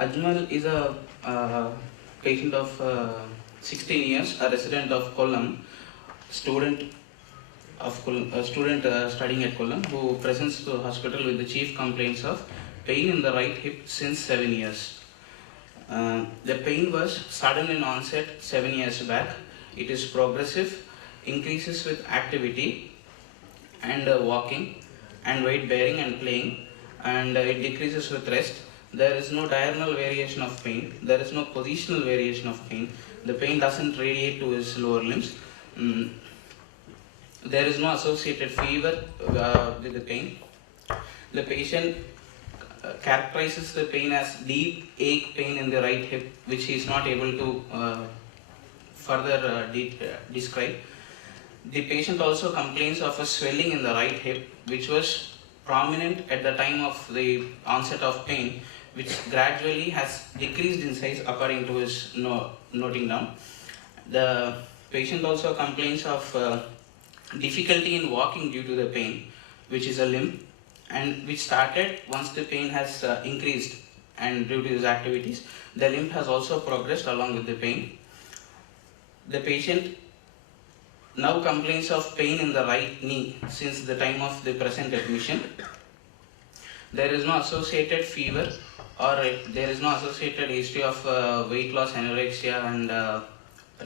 Ajmal is a patient of 16 years, a resident of Kollam, student studying at Kollam, who presents to the hospital with the chief complaints of pain in the right hip since 7 years. The pain was sudden in onset 7 years back. It is progressive, increases with activity and walking and weight bearing and playing, and it decreases with rest. There is no diurnal variation of pain. There is no positional variation of pain. The pain doesn't radiate to his lower limbs. There is no associated fever with the pain. The patient characterizes the pain as deep ache pain in the right hip, which he is not able to further describe. The patient also complains of a swelling in the right hip, which was prominent at the time of the onset of pain, which gradually has decreased in size according to his noting down. The patient also complains of difficulty in walking due to the pain, which is a limp, and which started once the pain has increased, and due to his activities, the limp has also progressed along with the pain. The patient now complains of pain in the right knee since the time of the present admission. There is no associated fever, or there is no associated history of weight loss, anorexia and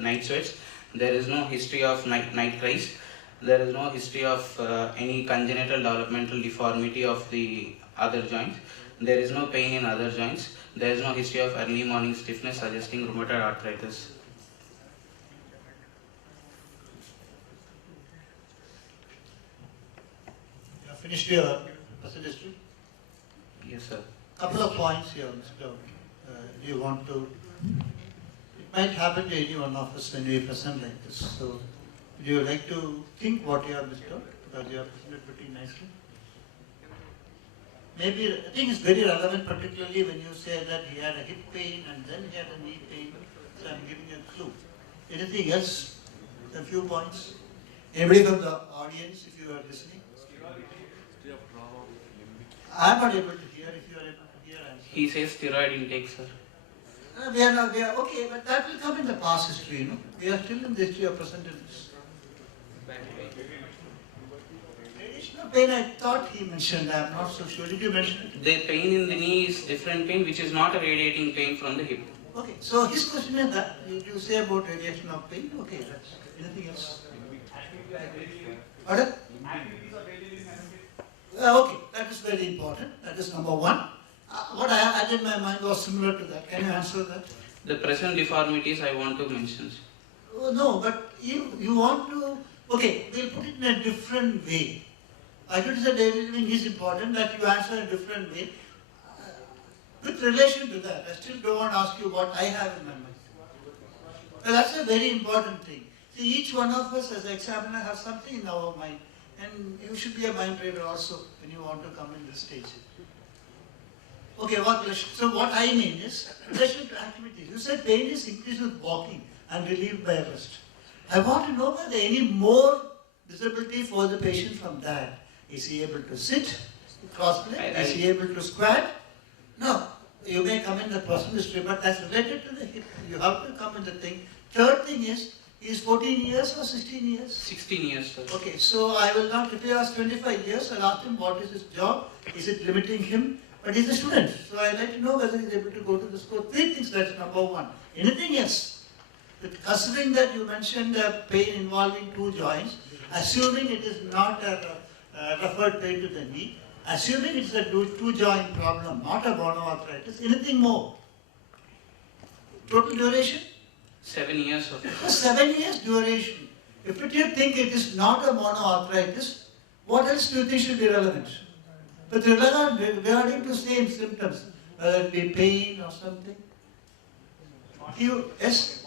night sweats. There is no history of night cries. There is no history of any congenital developmental deformity of the other joints. There is no pain in other joints. There is no history of early morning stiffness suggesting rheumatoid arthritis. You have finished your present history? Yes, sir. Couple of points here, Mr. Do you want to? It might happen to any one of us when we present like this. So, would you like to think what you have missed out? Because you have presented pretty nicely. Maybe, I think it's very relevant, particularly when you say that he had a hip pain and then he had a knee pain. So I'm giving you a clue. Anything else? A few points? Anybody from the audience, if you are listening? I'm not able to hear. If you are able to hear, I'm sorry. He says steroid intake, sir. We are okay, but that will come in the past history, you know. We are still in the history of present tense. Additional pain, I thought he mentioned, I am not so sure. Did you mention it? The pain in the knee is different pain, which is not a radiating pain from the hip. Okay, so his question is that, you say about radiation of pain, okay, that's, anything else? Pardon? Okay, that is very important. That is number one. What I had in my mind was similar to that. Can you answer that? The present deformities I want to mention. Oh, no, but you want to, okay, we'll put it in a different way. I should say daily living is important, that you answer a different way. With relation to that, I still don't want to ask you what I have in my mind. But that's a very important thing. See, each one of us as an examiner has something in our mind. And you should be a mind reader also when you want to come in this stage. Okay, so what I mean is, relation to activities. You said pain is increased with walking and relieved by rest. I want to know whether any more disability for the patient from that. Is he able to sit, cross-legged? Is he able to squat? No. You may come in the personal history, but that's related to the hip. You have to come in the thing. Third thing is 14 years or 16 years? 16 years, sir. Okay, so I will not, if he has 25 years, I'll ask him what is his job, is it limiting him? But he's a student, so I'd like to know whether he's able to go to the school. Three things, that's number one. Anything else? Considering that you mentioned pain involving two joints, assuming it is not a referred pain to the knee, assuming it's a two-joint problem, not a monoarthritis, anything more? Total duration? 7 years of it. 7 years duration. If you think it is not a monoarthritis, what else do you think should be relevant? But regarding to same symptoms, whether it be pain or something. Yes,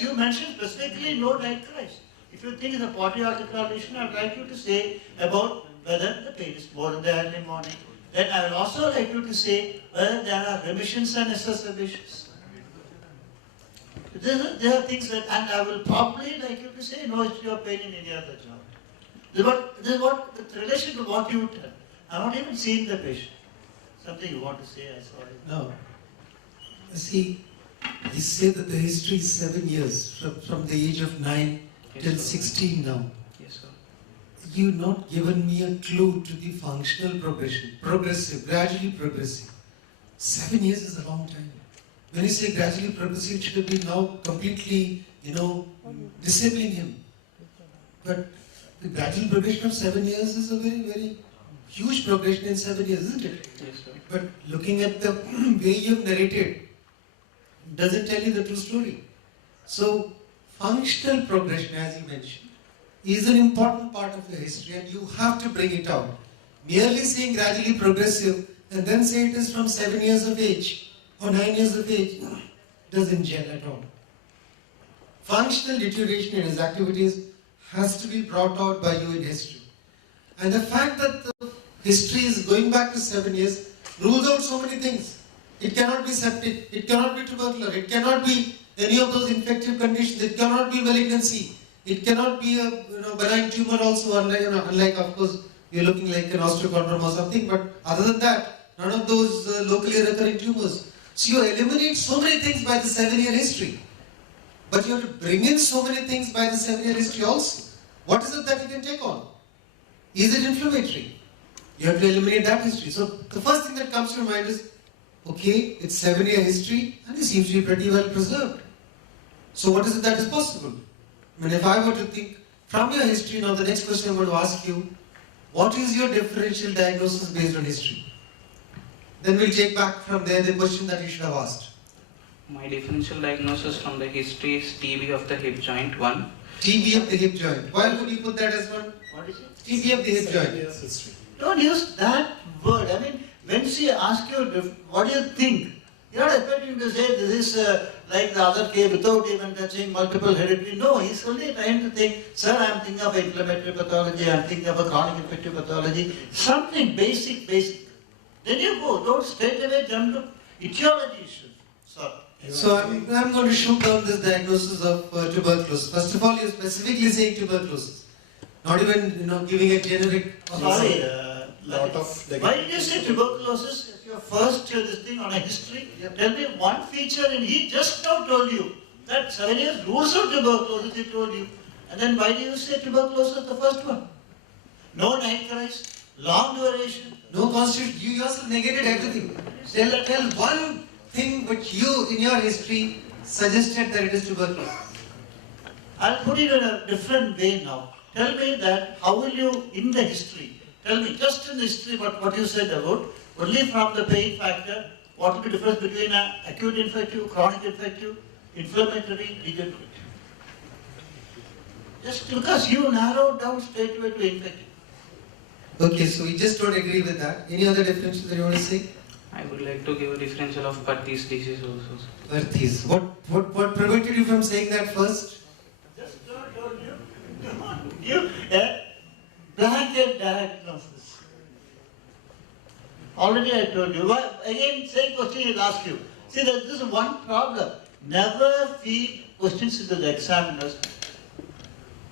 you mentioned specifically no night cries. If you think it's a polyarticulation, I would like you to say about whether the pain is more in the early morning. Then I would also like you to say whether there are remissions and exacerbations. There are things that, and I will probably like you to say no history of pain in any other joint. This is what, with relation to what you tell. I'm not even seeing the patient. Something you want to say, I saw it. No. See, you say that the history is 7 years, from the age of 9 Yes, till sir. 16 now. Yes, sir. You've not given me a clue to the functional progression. Progressive, gradually progressive. 7 years is a long time. When you say gradually progressive, it should have been now completely, disabling him. But the gradual progression of 7 years is a very, very huge progression in 7 years, isn't it? Yes, sir. But looking at the way you've narrated, doesn't tell you the true story. So, functional progression, as you mentioned, is an important part of your history and you have to bring it out. Merely saying gradually progressive and then say it is from 7 years of age or 9 years of age doesn't gel at all. Functional deterioration in his activities has to be brought out by you in history. And the fact that the history is going back to 7 years rules out so many things. It cannot be septic, it cannot be tubercular, it cannot be any of those infective conditions, it cannot be malignancy, it cannot be a benign tumor also, unlike of course you're looking like an osteochondroma or something, but other than that, none of those locally recurring tumors. So you eliminate so many things by the 7-year history. But you have to bring in so many things by the 7-year history also. What is it that you can take on? Is it inflammatory? You have to eliminate that history. So the first thing that comes to your mind is, okay, it's 7-year history and it seems to be pretty well preserved. So what is it that is possible? I mean, if I were to think from your history, now the next question I'm going to ask you, what is your differential diagnosis based on history? Then we'll take back from there the question that you should have asked. My differential diagnosis from the history is TB of the hip joint, 1. TB of the hip joint. Why would you put that as one? What is it? TB of the hip joint. History. Don't use that word. I mean, when she asks you, what do you think? You're not expecting to say this is like the other case without even touching multiple hereditary. No, he's only trying to think, sir, I'm thinking of inflammatory pathology, I'm thinking of a chronic infective pathology. Something basic. Then you go, don't straight away jump to etiology issues. Sorry. So I'm going to shoot down this diagnosis of tuberculosis. First of all, you're specifically saying tuberculosis. Not even, giving a generic... Sorry, Lot of why did you say tuberculosis as your first this thing on a history? Tell me one feature, and he just now told you that 7 years rules of tuberculosis, he told you. And then why do you say tuberculosis the first one? No night cries, long duration. No constitution. You yourself negated everything. Tell one thing which you, in your history, suggested that it is tuberculosis. I'll put it in a different way now. Tell me that, how will you, in the history, tell me just in the history what you said about, only from the pain factor, what will be the difference between an acute infective, chronic infective, inflammatory, degenerative? Just because you narrowed down straight away to infective. Okay, so we just don't agree with that. Any other differential that you want to say? I would like to give a differential of Perthes disease also. Perthes. What prevented you from saying that first? Just told you. You blanket diagnosis. Already I told you. Again, same question he'll ask you. See, this is one problem. Never feed questions into the examiners.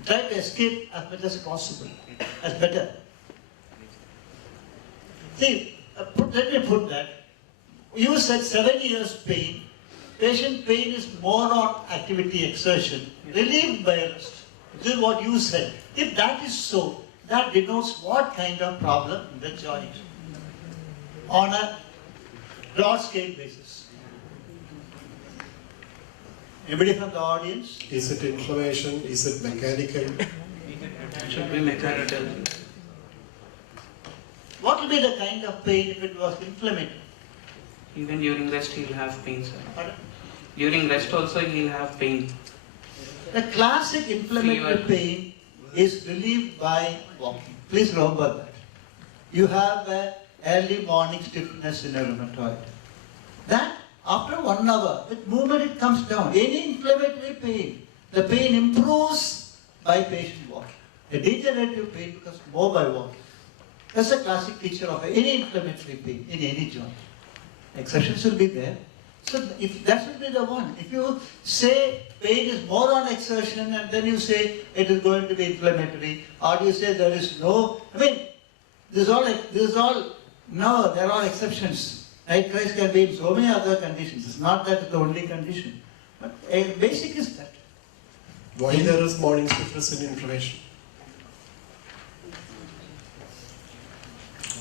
Try to escape as much as possible. As better. See, let me put that. You said 7 years pain. Patient pain is more on activity exertion, relieved by rest. This is what you said. If that is so, that denotes what kind of problem in the joint on a broad scale basis. Anybody from the audience? Is it inflammation? Is it mechanical? It should be mechanical. What will be the kind of pain if it was inflammatory? Even during rest he will have pain, sir. Pardon? During rest also he will have pain. The classic inflammatory Fever. pain is relieved by walking. Please remember that. You have an early morning stiffness in a rheumatoid. That after 1 hour, with movement it comes down. Any inflammatory pain, the pain improves by patient walking. A degenerative pain becomes more by walking. That's a classic feature of any inflammatory pain in any joint. Exceptions will be there. So if that will be the one. If you say pain is more on exertion and then you say it is going to be inflammatory, or you say there is no, I mean, no, there are exceptions. Night cries can be in so many other conditions. It's not that it's the only condition. But basic is that. Why there is morning stiffness in inflammation?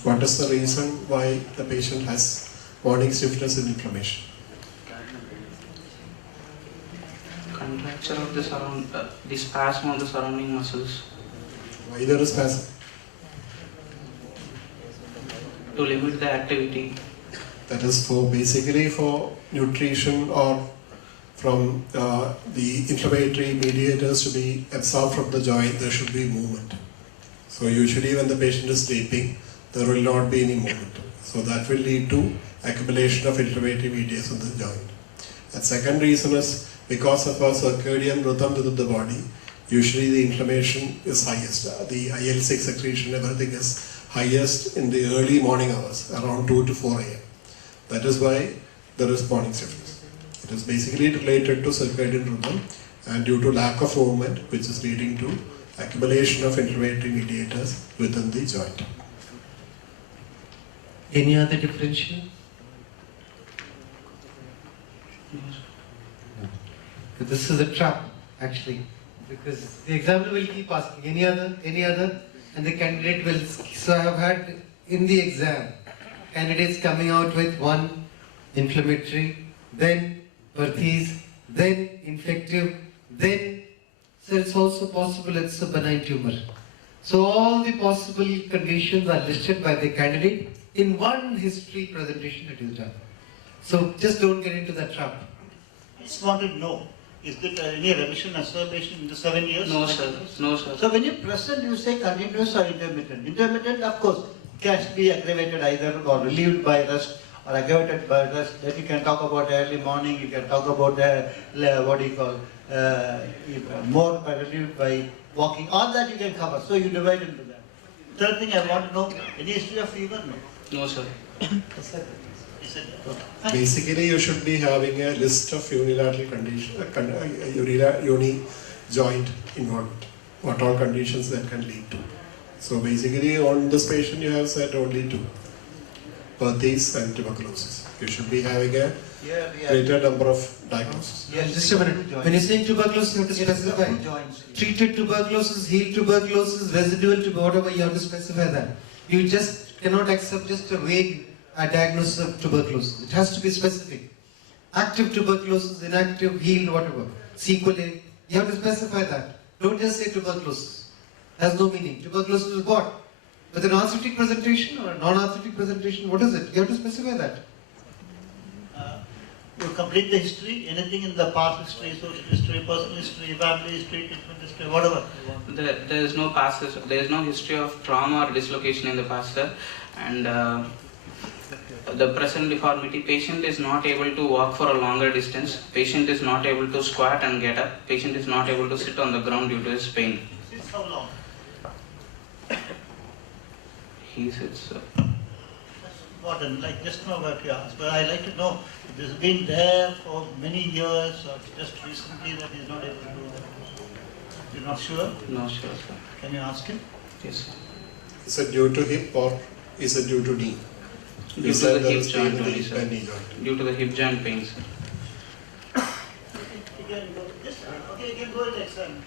What is the reason why the patient has morning stiffness in inflammation? Contracture of the spasm of the surrounding muscles Why there is spasm? to limit the activity. That is basically for nutrition or from the inflammatory mediators to be absorbed from the joint, there should be movement. So usually when the patient is sleeping, there will not be any movement. So that will lead to accumulation of inflammatory mediators in the joint. And second reason is because of our circadian rhythm within the body, usually the inflammation is highest. The IL-6 secretion, everything is highest in the early morning hours, around 2 to 4 a.m. That is why there is morning stiffness. It is basically related to circadian rhythm and due to lack of movement, which is leading to accumulation of inflammatory mediators within the joint. Any other differential? This is a trap, actually, because the examiner will keep asking any other, and the candidate will. So I have had in the exam candidates coming out with one inflammatory, then Perthes, then infective, then so it's also possible it's a benign tumor. So all the possible conditions are listed by the candidate in one history presentation it is done. So just don't get into that trap. I just wanted to know, is there any remission observation in the 7 years? No, sir. No, sir. So when you present, you say continuous or intermittent. Intermittent, of course, can be aggravated either or relieved by rest or aggravated by rest. Then you can talk about early morning, you can talk about what do you call, more relieved by walking. All that you can cover. So you divide into that. Third thing I want to know, any history of fever? No. No, sir. Is it? Okay. Basically, you should be having a list of unilateral conditions, uni joint involvement, what all conditions that can lead to. So basically, on this patient, you have said only 2, Perthes and tuberculosis. You should be having a greater number of diagnoses. Yeah, just a minute. When you're saying tuberculosis, you have to specify. Treated tuberculosis, healed tuberculosis, residual tuberculosis, whatever, you have to specify that. You just cannot accept just a vague diagnosis of tuberculosis. It has to be specific. Active tuberculosis, inactive, healed, whatever. Sequelae, you have to specify that. Don't just say tuberculosis. Has no meaning. Tuberculosis is what? With an arthritic presentation or a non-arthritic presentation, what is it? You have to specify that. You complete the history, anything in the past history, social history, personal history, family history, treatment history, whatever. There is no past. There is no history of trauma or dislocation in the past, sir. And the present deformity, patient is not able to walk for a longer distance. Patient is not able to squat and get up. Patient is not able to sit on the ground due to his pain. Since how long? He sits. That's important, like just now what you asked, but I like to know if it's been there for many years or just recently that he's not able to do that. You're not sure? No, sure, sir. Can you ask him? Yes, sir. Is it due to hip or is it due to knee? Due You to said the there hip is pain in joint the only, hip sir. and knee joint. Due to the hip joint pain, sir. Okay, you can go to exam.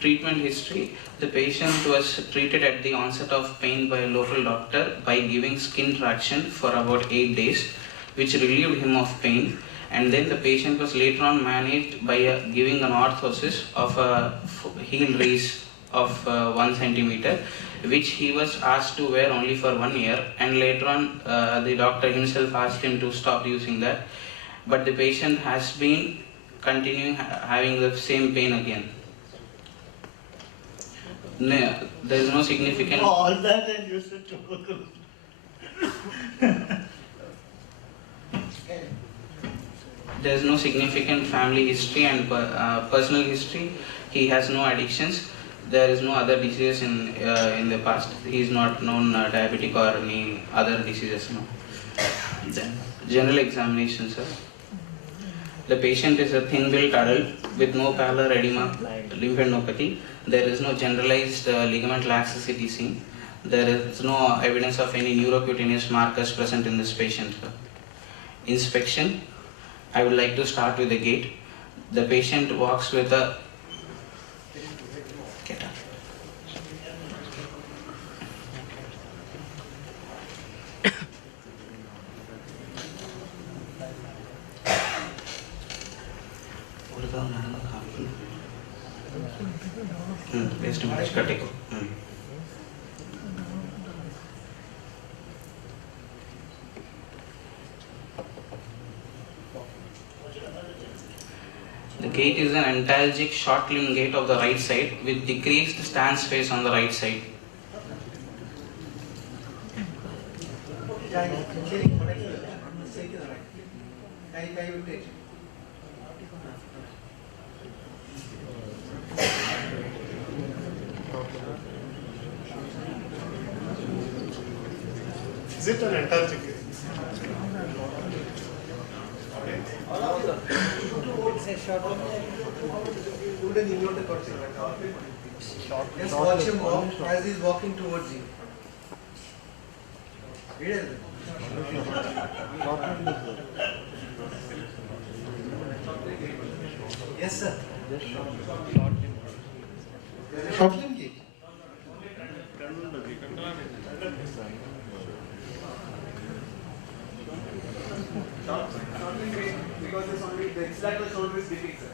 Treatment history. The patient was treated at the onset of pain by a local doctor by giving skin traction for about 8 days, which relieved him of pain. And then the patient was later on managed by giving an orthosis of a heel raise of 1 centimeter, which he was asked to wear only for 1 year. And later on, the doctor himself asked him to stop using that. But the patient has been continuing having the same pain again. No, there is no significant. All that and you said tuberculosis. There is no significant family history and personal history. He has no addictions. There is no other diseases in the past. He is not known diabetic or any other diseases. No. Then general examination, sir. The patient is a thin-built adult with no pallor edema, lymphadenopathy. There is no generalized ligament laxity seen. There is no evidence of any neurocutaneous markers present in this patient. Inspection. I would like to start with the gait. The patient walks with a The gait is an antalgic short limb gait of the right side with decreased stance phase on the right side. Is it an antalgic? Just watch him walk as he's walking towards you. Yes, sir. Short limb gait. Because it's only the lateral shoulder is dipping, sir.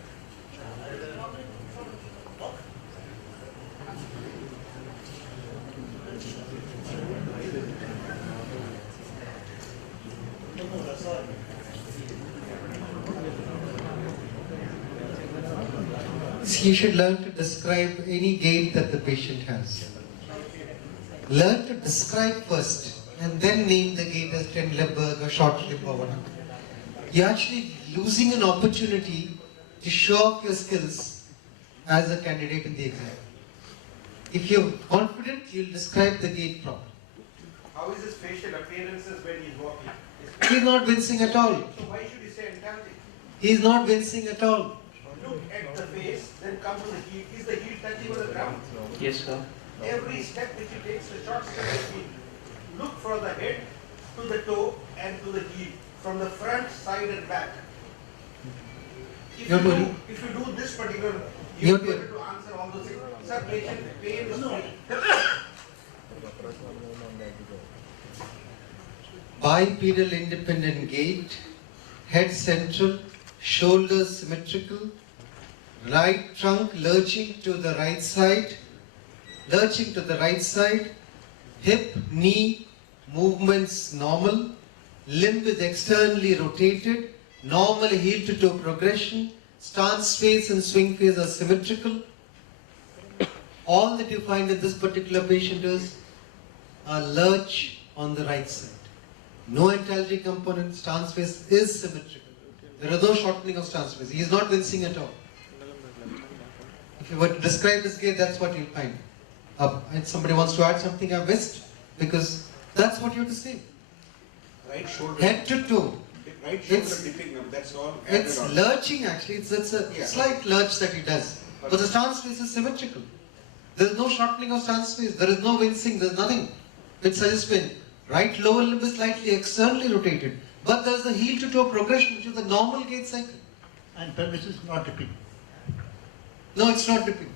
You should learn to describe any gait that the patient has. Learn to describe first and then name the gait as 10 Lemberg or short limb or whatever. You're actually losing an opportunity to show off your skills as a candidate in the exam. If you're confident, you'll describe the gait properly. How is his facial appearances when he's walking? He's not wincing at all. So why should he say antalgic? He's not wincing at all. Look at the face, then come to the heel. Is the heel touching on the ground? Yes, sir. Every step which he takes, the short step of heel. Look from the head to the toe and to the heel, from the front, side and back. If you do this particular, you will be able to answer all those things. Sir, patient pain is Bipedal independent gait, head central, shoulders symmetrical, right trunk lurching to the right side, hip, knee movements normal, limb is externally rotated, normal heel to toe progression, stance phase and swing phase are symmetrical. All that you find in this particular patient is a lurch on the right side. No antalgic component, stance phase is symmetrical. There is no shortening of stance phase. He is not wincing at all. If you were to describe his gait, that's what you'll find. And somebody wants to add something I've missed, because that's what you have to say. right shoulder. Head to toe. Right shoulder It's- dipping up, that's all. It's added on. lurching actually, it's a Yeah. slight lurch that he does. But the stance phase is symmetrical. There is no shortening of stance phase, there is no wincing, there is nothing. It suggests when right lower limb is slightly externally rotated, but there is the heel to toe progression, which is the normal gait cycle. And pelvis is not dipping. No, it's not dipping.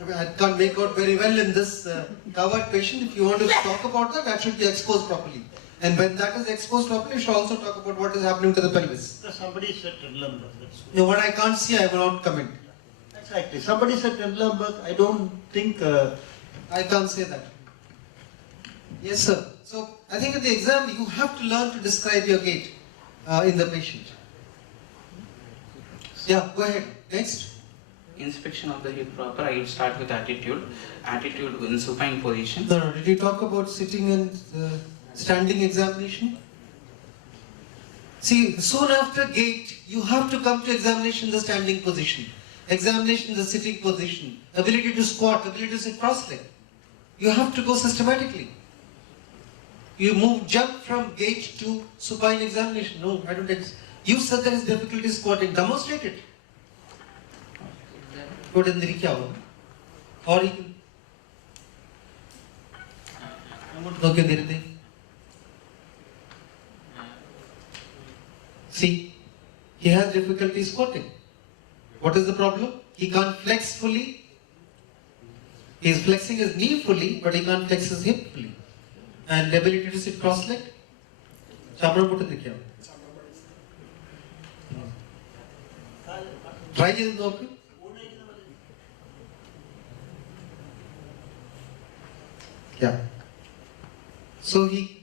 I mean, I can't make out very well in this covered patient. If you want to talk about that, that should be exposed properly. And when that is exposed properly, you should also talk about what is happening to the pelvis. Somebody said Lumber. No, what I can't see, I will not comment. Exactly. Somebody said Lumber. I don't think. I can't say that. Yes, sir. So, I think in the exam, you have to learn to describe your gait in the patient. Yeah, go ahead. Next. Inspection of the hip proper, I will start with attitude. Attitude in supine position. No, did you talk about sitting and standing examination? See, soon after gait, you have to come to examination in the standing position, examination in the sitting position, ability to squat, ability to sit cross-legged. You have to go systematically. You jump from gait to supine examination. No, I don't think so. You said there is difficulty squatting. Demonstrate it. Or you can See, he has difficulty squatting. What is the problem? He can't flex fully. He is flexing his knee fully, but he can't flex his hip fully. And the ability to sit cross-legged. Try this, doctor. Yeah. So he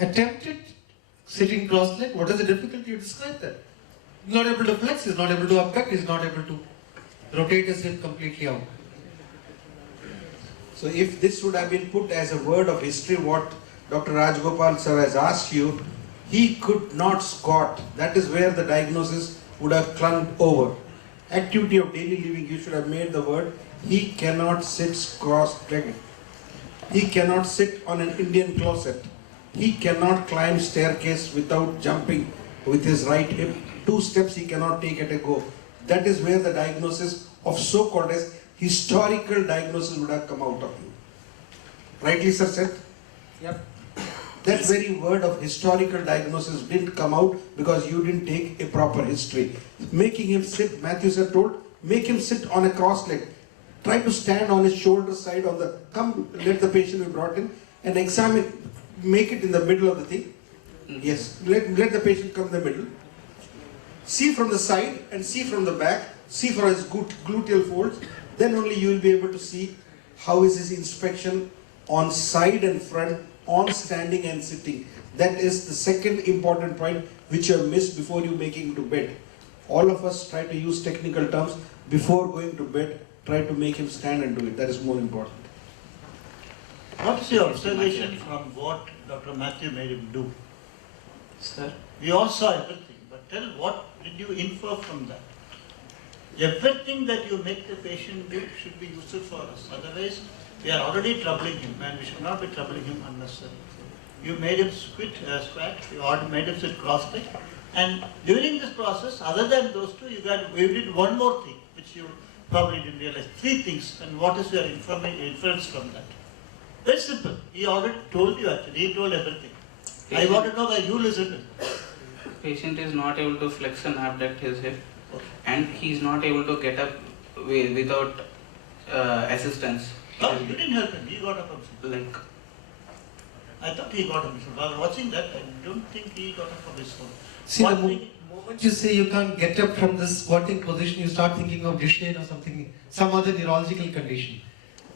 attempted sitting cross-legged. What is the difficulty? You describe that. He's not able to flex, he's not able to abduct, he's not able to rotate his hip completely out. So if this would have been put as a word of history, what Dr. Rajgopal sir has asked you, he could not squat. That is where the diagnosis would have clung over. Activity of daily living, you should have made the word, he cannot sit cross-legged. He cannot sit on an Indian closet. He cannot climb staircase without jumping with his right hip. 2 steps he cannot take at a go. That is where the diagnosis of so-called as historical diagnosis would have come out of you. Rightly, sir said? Yep. That very word of historical diagnosis didn't come out because you didn't take a proper history. Making him sit, Matthew sir told, make him sit on a cross leg. Try to stand on his shoulder side on the, come, let the patient be brought in and examine, make it in the middle of the thing. Yes, let the patient come in the middle. See from the side and see from the back, see for his gluteal folds, then only you will be able to see how is his inspection on side and front, on standing and sitting. That is the second important point which you have missed before you making to bed. All of us try to use technical terms before going to bed, try to make him stand and do it. That is more important. What is your observation from what Dr. Matthew made him do? Sir? We all saw everything, but tell what did you infer from that? Everything that you make the patient do should be useful for us. Otherwise, we are already troubling him and we should not be troubling him unnecessarily. You made him squat, you made him sit cross-legged, and during this process, other than those two, you did one more thing, which you probably didn't realize. 3 things, and what is your inference from that? Very simple. He already told you actually, he told everything. I want to know why you listened. Patient is not able to flex and abduct his hip, and he is not able to get up without assistance. No, you didn't help him. He got up himself. Like, I thought he got up himself. While watching that, I don't think he got up of his own. See, One the thing- moment you say you can't get up from this squatting position, you start thinking of Duchenne or something, some other neurological condition.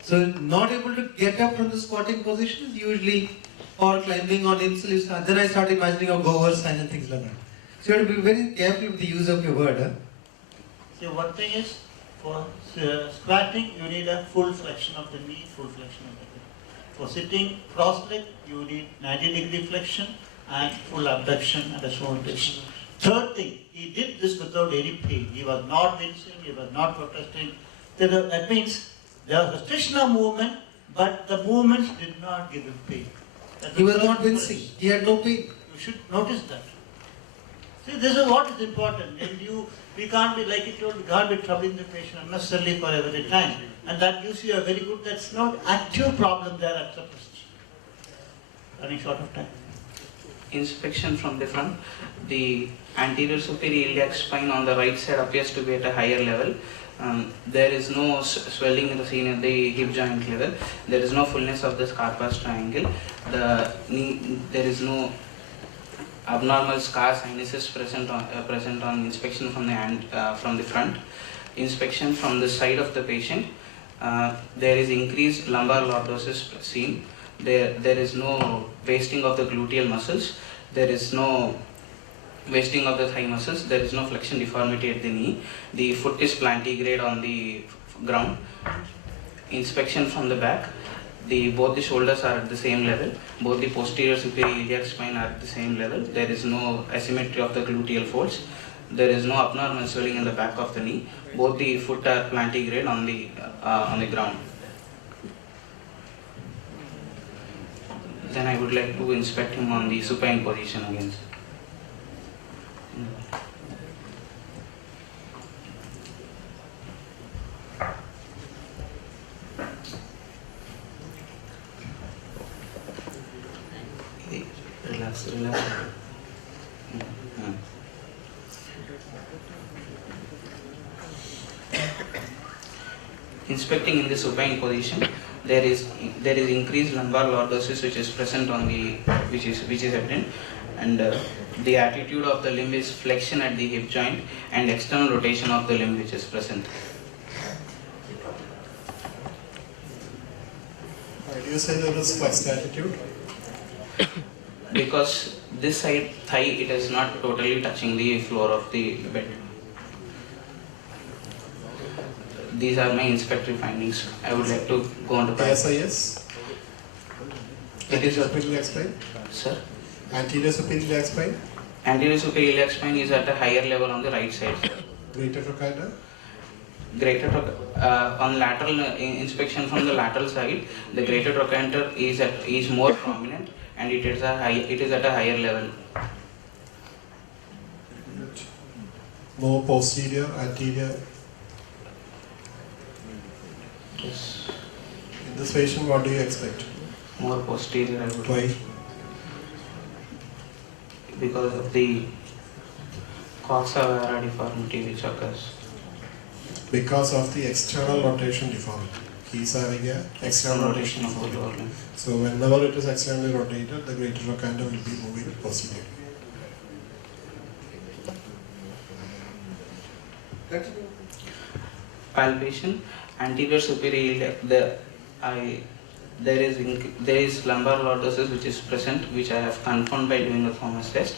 So, not able to get up from the squatting position is usually, or climbing on insulin. Then I start imagining of Gover's sign and things like that. So, you have to be very careful with the use of your word. Huh? See, one thing is, for squatting, you need a full flexion of the knee, full flexion of the hip. For sitting cross-legged, you need 90-degree flexion and full abduction and a so on. Third thing, he did this without any pain. He was not wincing, he was not protesting. That means there was restriction of movement, but the movements did not give him pain. He was not wincing, he had no pain. You should notice that. See, this is what is important. And we can't be, like you told, we can't be troubling the patient unnecessarily for every time. And that gives you a very good, that's not actual problem there at the present. Running short of time. inspection from the front, the anterior superior iliac spine on the right side appears to be at a higher level. There is no swelling in the scene at the hip joint level. There is no fullness of the Scarpa's triangle. There is no abnormal scar sinuses present on inspection from the front. Inspection from the side of the patient. There is increased lumbar lordosis seen. There is no wasting of the gluteal muscles. There is no wasting of the thigh muscles. There is no flexion deformity at the knee. The foot is plantigrade on the ground. Inspection from the back. Both the shoulders are at the same level. Both the posterior superior iliac spine are at the same level. There is no asymmetry of the gluteal folds. There is no abnormal swelling in the back of the knee. Both the foot are plantigrade on the ground. Then I would like to inspect him on the supine position again. relax. Inspecting in the supine position, there is increased lumbar lordosis which is present on the which is evident, and the attitude of the limb is flexion at the hip joint and external rotation of the limb which is present. Why do you say there is flexed attitude? Because this side thigh, it is not totally touching the floor of the bed. These are my inspectory findings. I would like to go on to ASIS? It is Anterior superior iliac spine? Sir, Anterior superior iliac spine? anterior superior iliac spine is at a higher level on the right side. Greater trochanter? On lateral inspection from the lateral side, the greater trochanter is more prominent, and it is at a higher level. More posterior, anterior? Yes. In this patient, what do you expect? More posterior, I would. Why? Because of the coxa vara deformity which occurs. Because of the external rotation deformity. He's having an external rotation of the deformity. lower limb. So whenever it is externally rotated, the greater trochanter will be moving posteriorly. Palpation, anterior superior iliac, there is lumbar lordosis which is present, which I have confirmed by doing the Thomas test.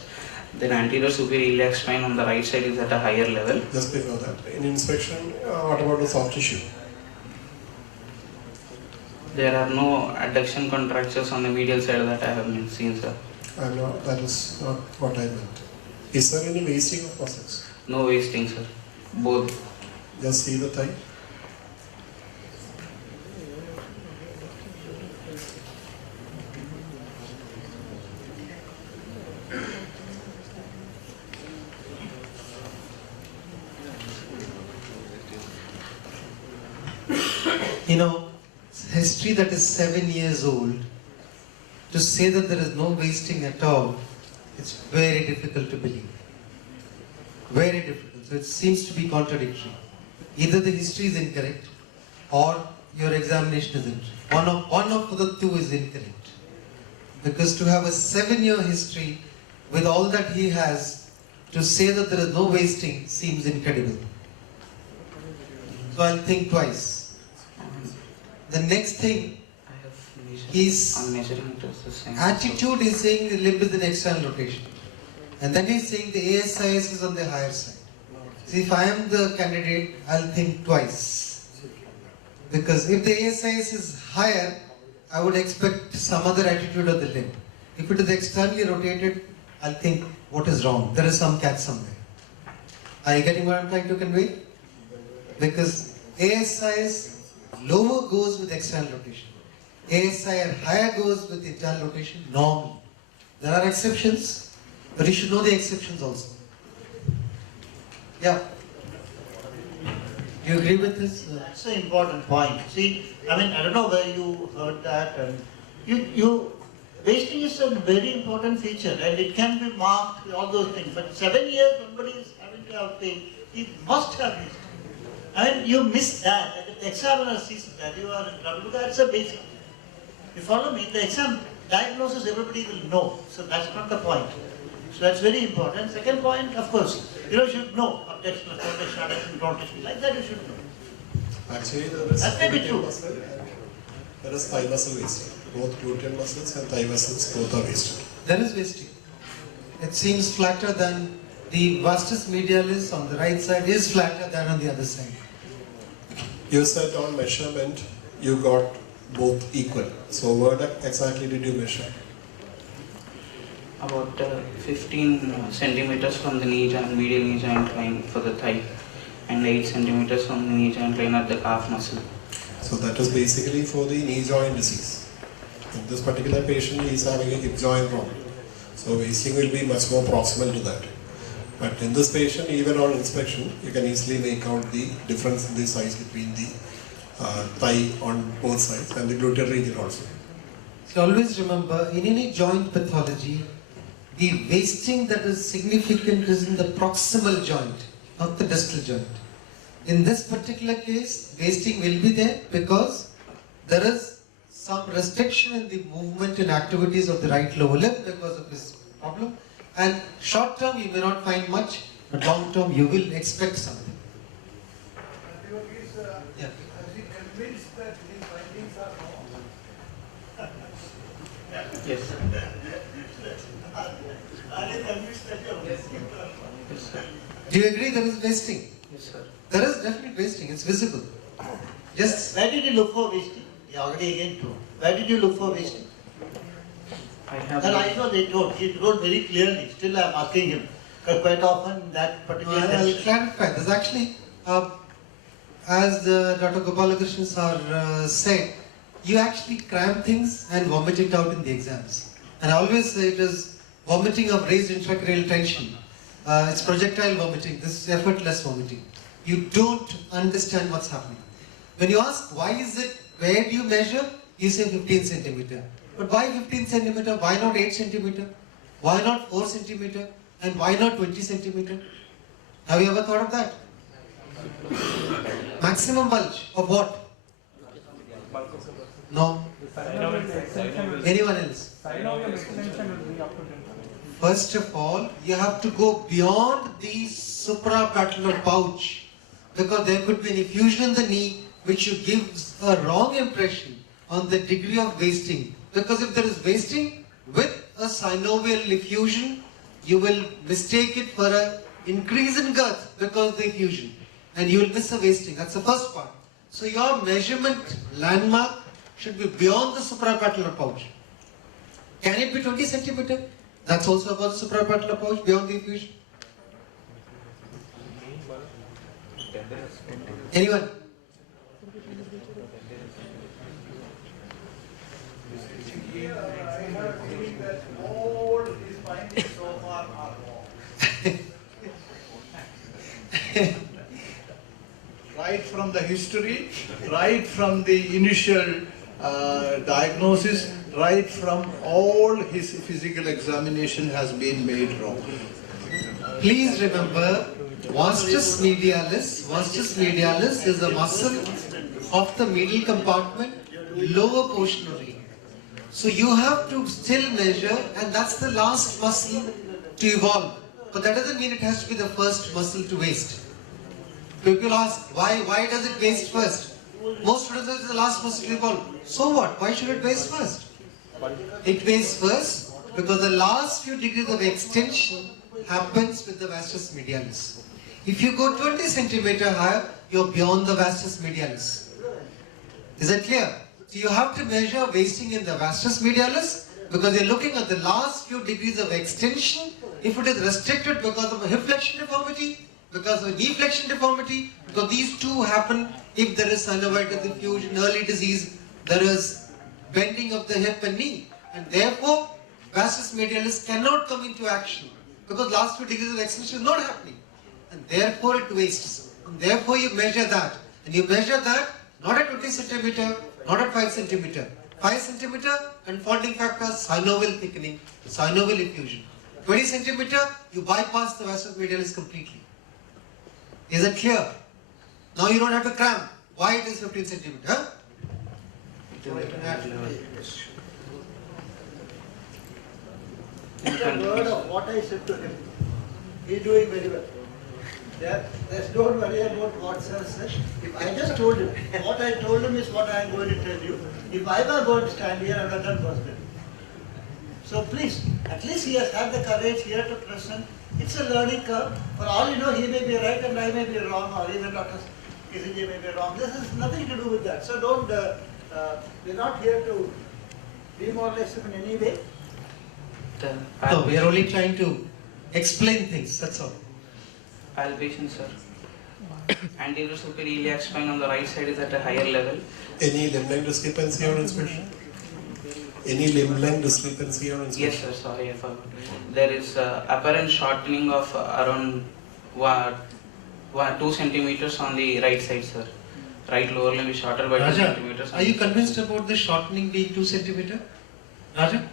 Then anterior superior iliac spine on the right side is at a higher level. Just before that, in inspection, what about the soft tissue? There are no adduction contractures on the medial side that I have seen, sir. That is not what I meant. Is there any wasting of muscles? No wasting, sir. Both. Just see the thigh. You know, history that is 7 years old, to say that there is no wasting at all, it's very difficult to believe. Very difficult. So it seems to be contradictory. Either the history is incorrect or your examination is incorrect. One of the two is incorrect. Because to have a 7-year history with all that he has, to say that there is no wasting seems incredible. So I'll think twice. The next thing, On measuring it is the same. attitude is saying the limb is in external rotation. And then he's saying the ASIS is on the higher side. See, if I am the candidate, I'll think twice. Because if the ASIS is higher, I would expect some other attitude of the limb. If it is externally rotated, I'll think, what is wrong? There is some catch somewhere. Are you getting what I'm trying to convey? Because ASIS lower goes with external rotation. ASI higher goes with internal rotation normally. There are exceptions, but you should know the exceptions also. Yeah. Do you agree with this? That's an important point. See, I mean, I don't know where you heard that, and wasting is a very important feature, and it can be marked, all those things. But 7 years, somebody is having to have pain, he must have wasted. I mean, you miss that, and if the examiner sees that, you are in trouble, because that's a basic. You follow me? The exam diagnosis, everybody will know, so that's not the point. So that's very important. Second point, of course, you should know abduction, rotation, adduction, rotation, like that you should know. Actually, there is That may be gluteal true. muscle and there is thigh muscle wasting. Both gluteal muscles and thigh muscles both are wasted. There is wasting. It seems flatter than the vastus medialis on the right side is flatter than on the other side. You said on measurement you got both equal. So what exactly did you measure? About 15 centimeters from the knee joint, medial knee joint line for the thigh, and 8 centimeters from the knee joint line at the calf muscle. So that is basically for the knee joint disease. In this particular patient, he is having a hip joint problem. So wasting will be much more proximal to that. But in this patient, even on inspection, you can easily make out the difference in the size between the thigh on both sides and the gluteal region also. So always remember, in any joint pathology, The wasting that is significant is in the proximal joint, not the distal joint. In this particular case, wasting will be there because there is some restriction in the movement and activities of the right lower limb because of this problem. And short term you may not find much, but long term you will expect something. Yeah. Is he convinced that his findings are wrong? Yes, sir. Are you convinced that you are wasting? Yes, sir. Do you agree there is wasting? Yes, sir. There is definitely wasting, it's visible. Just Where did you look for wasting? You already again told. Where did you look for wasting? I have. And I know he told very clearly. Still I am asking him. Because quite often that particular I'll section- clarify. There's actually, as Dr. Gopalakrishnan sir said, you actually cram things and vomit it out in the exams. And I always say it is vomiting of raised intracranial tension. It's projectile vomiting. This is effortless vomiting. You don't understand what's happening. When you ask why is it, where do you measure? You say 15 centimeter. But why 15 centimeter? Why not 8 centimeter? Why not 4 centimeter? And why not 20 centimeter? Have you ever thought of that? Maximum bulge of what? No. Anyone else? First of all, you have to go beyond the suprapatellar pouch because there could be an effusion in the knee which gives a wrong impression on the degree of wasting. Because if there is wasting with a synovial effusion, you will mistake it for an increase in girth because of the effusion and you will miss a wasting. That's the first part. So your measurement landmark should be beyond the suprapatellar pouch. Can it be 20 centimeter? That's also about the suprapatellar pouch beyond the effusion. Anyone? Here I have a feeling that all his findings so far are wrong. Right from the history, right from the initial diagnosis, right from all his physical examination has been made wrong. Please remember, vastus medialis is a muscle of the medial compartment, lower portion only. So you have to still measure, and that's the last muscle to evolve. But that doesn't mean it has to be the first muscle to waste. People ask, why does it waste first? Most students say it's the last muscle to evolve. So what? Why should it waste first? It wastes first because the last few degrees of extension happens with the vastus medialis. If you go 20 centimeter higher, you're beyond the vastus medialis. Is that clear? So you have to measure wasting in the vastus medialis because you're looking at the last few degrees of extension. If it is restricted because of a hip flexion deformity, because of knee flexion deformity, because these two happen if there is synovitis effusion, early disease, there is bending of the hip and knee, and therefore vastus medialis cannot come into action because last few degrees of extension is not happening, and therefore it wastes. And therefore you measure that, and you measure that not at 20 centimeter, not at 5 centimeter. 5 centimeter confounding factor, synovial thickening, synovial effusion. 20 centimeter, you bypass the vastus medialis completely. Is that clear? Now you don't have to cram. Why it is 15 centimeter? Huh? The word of what I said to him. He's doing very well. There's don't worry about what sir said. If I just told him, what I told him is what I am going to tell you. If I were going to stand here, I would have done first grade. So please, at least he has had the courage here to present. It's a learning curve. For all you know, he may be right and I may be wrong, or even Dr. Kisiji may be wrong. This has nothing to do with that. So don't, we're not here to demoralize him in any way. No, we are only trying to explain things, that's all. Palpation, sir. Anterior superior iliac spine on the right side is at a higher level. Any limb length discrepancy or inspection? Any limb length discrepancy or inspection? Yes, sir. Sorry, I forgot. There is apparent shortening of around 2 centimeters on the right side, sir. Right lower limb is shorter by 2 Raja, centimeters. are you convinced about the shortening being 2 centimeter? Raja?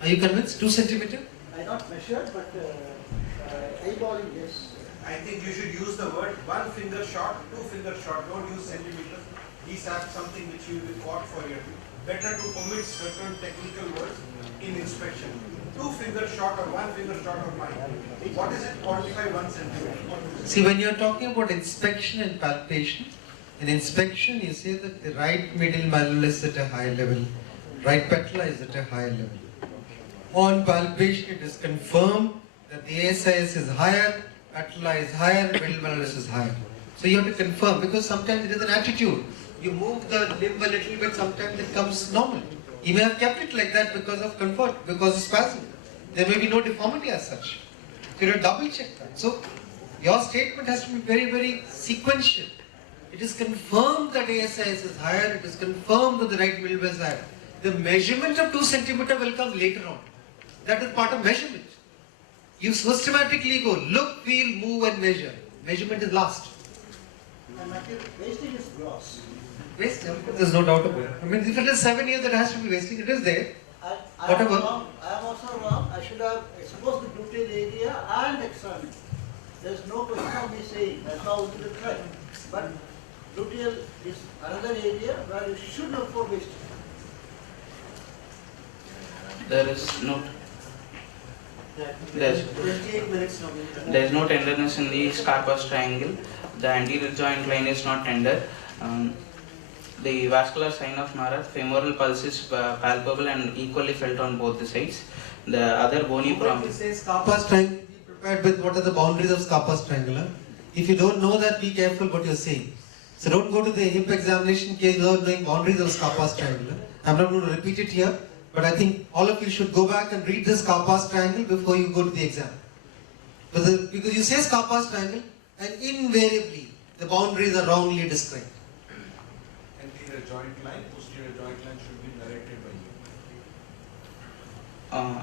Are you convinced? 2 centimeter? not measured, but eyeballing, yes. I think you should use the word 1 finger short, 2 finger short. Don't use centimeters. These are something which you will fought for your. Better to omit certain technical words in inspection. 2 finger short or 1 finger short of mine. What is it? Quantify 1 centimeter. See, when you're talking about inspection and palpation, in inspection you say that the right middle malleolus is at a high level, right patella is at a high level. On palpation it is confirmed that the ASIS is higher, patella is higher, middle malleolus is higher. So you have to confirm, because sometimes it is an attitude. You move the limb a little bit, sometimes it comes normal. You may have kept it like that because of comfort, because of spasm. There may be no deformity as such. So you have to double check that. So your statement has to be very, very sequential. It is confirmed that ASIS is higher, it is confirmed that the right middle is higher. The measurement of 2 centimeter will come later on. That is part of measurement. You systematically go, look, feel, move and measure. Measurement is last. And wasting is gross. Wasting, there's no doubt about it. I mean, if it is 7 years, that has to be wasting. It is there. I Whatever. am also wrong. I should have exposed the gluteal area and examined. There's no question of me saying that's how we will try. But gluteal is another area where you should look for wasting. There is no. There's 28 minutes now. There is no tenderness in the scarpus triangle. The anterior joint line is not tender. The vascular sign of Marat, femoral pulse is palpable and equally felt on both the sides. The other bony When you say scarpus triangle, be prepared with what are the boundaries of scarpus triangle. Huh? If you don't know that, be careful what you're saying. So don't go to the hip examination case without knowing boundaries of scarpus triangle. I'm not going to repeat it here, but I think all of you should go back and read the scarpus triangle before you go to the exam. Because you say scarpus triangle, and invariably the boundaries are wrongly described. Anterior joint line, posterior joint line should be narrated by you.